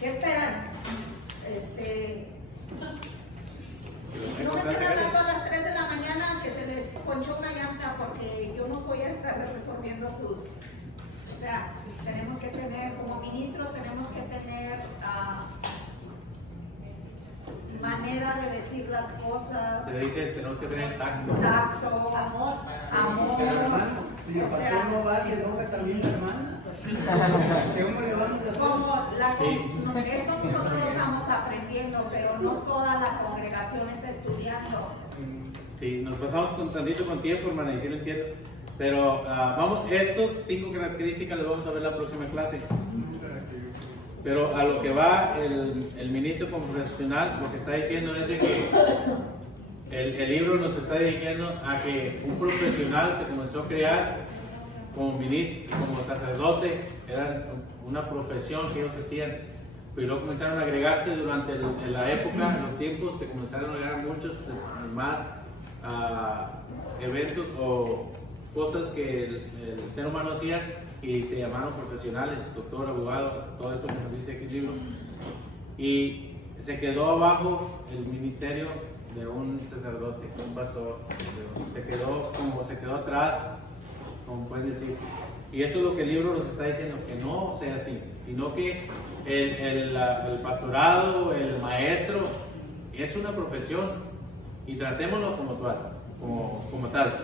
¿qué esperan? No me estén hablando a las 3 de la mañana que se les ponchó una llanta, porque yo no voy a estar resolviendo sus... O sea, tenemos que tener, como ministros, tenemos que tener manera de decir las cosas. Se dice, tenemos que tener tacto. Tacto, amor. Si el pastor no va, se enoja también la hermana. ¿Cómo le vamos a hacer? Como esto nosotros estamos aprendiendo, pero no toda la congregación está estudiando. Sí, nos pasamos tantito con tiempo, hermana, y sí lo entiendo. Pero vamos, estos 5 características las vamos a ver en la próxima clase. Pero a lo que va el ministro como profesional, lo que está diciendo es de que el libro nos está diciendo a que un profesional se comenzó a crear como ministro, como sacerdote, era una profesión que ellos hacían. Pero luego comenzaron a agregarse durante la época, en los tiempos, se comenzaron a agregar muchos más eventos o cosas que el ser humano hacía y se llamaron profesionales, doctor, abogado, todo esto que nos dice aquí el libro. Y se quedó abajo el ministerio de un sacerdote, de un pastor, se quedó atrás, como pueden decir. Y esto es lo que el libro nos está diciendo, que no sea así, sino que el pastorado, el maestro, es una profesión y tratémoslo como tal.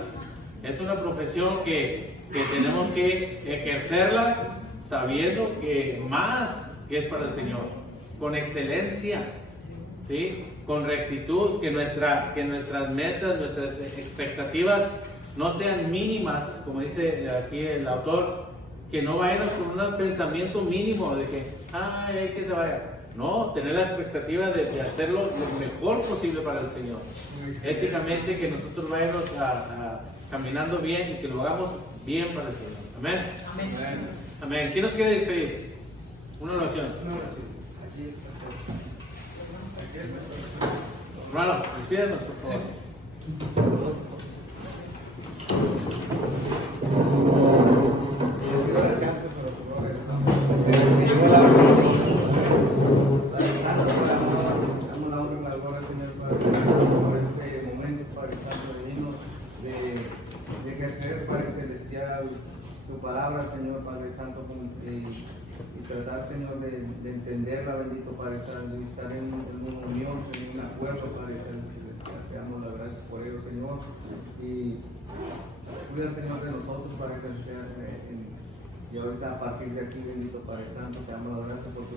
Es una profesión que tenemos que ejercerla sabiendo que más es para el Señor, con excelencia, ¿sí? Con rectitud, que nuestras metas, nuestras expectativas no sean mínimas, como dice aquí el autor, que no vayamos con un pensamiento mínimo de que, ay, que se vaya. No, tener la expectativa de hacerlo lo mejor posible para el Señor. Éticamente, que nosotros vayamos caminando bien y que lo hagamos bien para el Señor. Amén. Amén. Amén. ¿Quién nos quiere despedir? Una oración. Hermano, despídanos, por favor. Damos la honra y la gloria, Señor Padre. palabra, Señor Padre Santo, y tratar, Señor, de entenderla, bendito Padre Santo, y estar en una unión, Señor, en un acuerdo, Padre Santo. Te damos las gracias por ello, Señor, y cuida, Señor, de nosotros, Padre Santo, y ahorita a partir de aquí, bendito Padre Santo, te damos las gracias por tu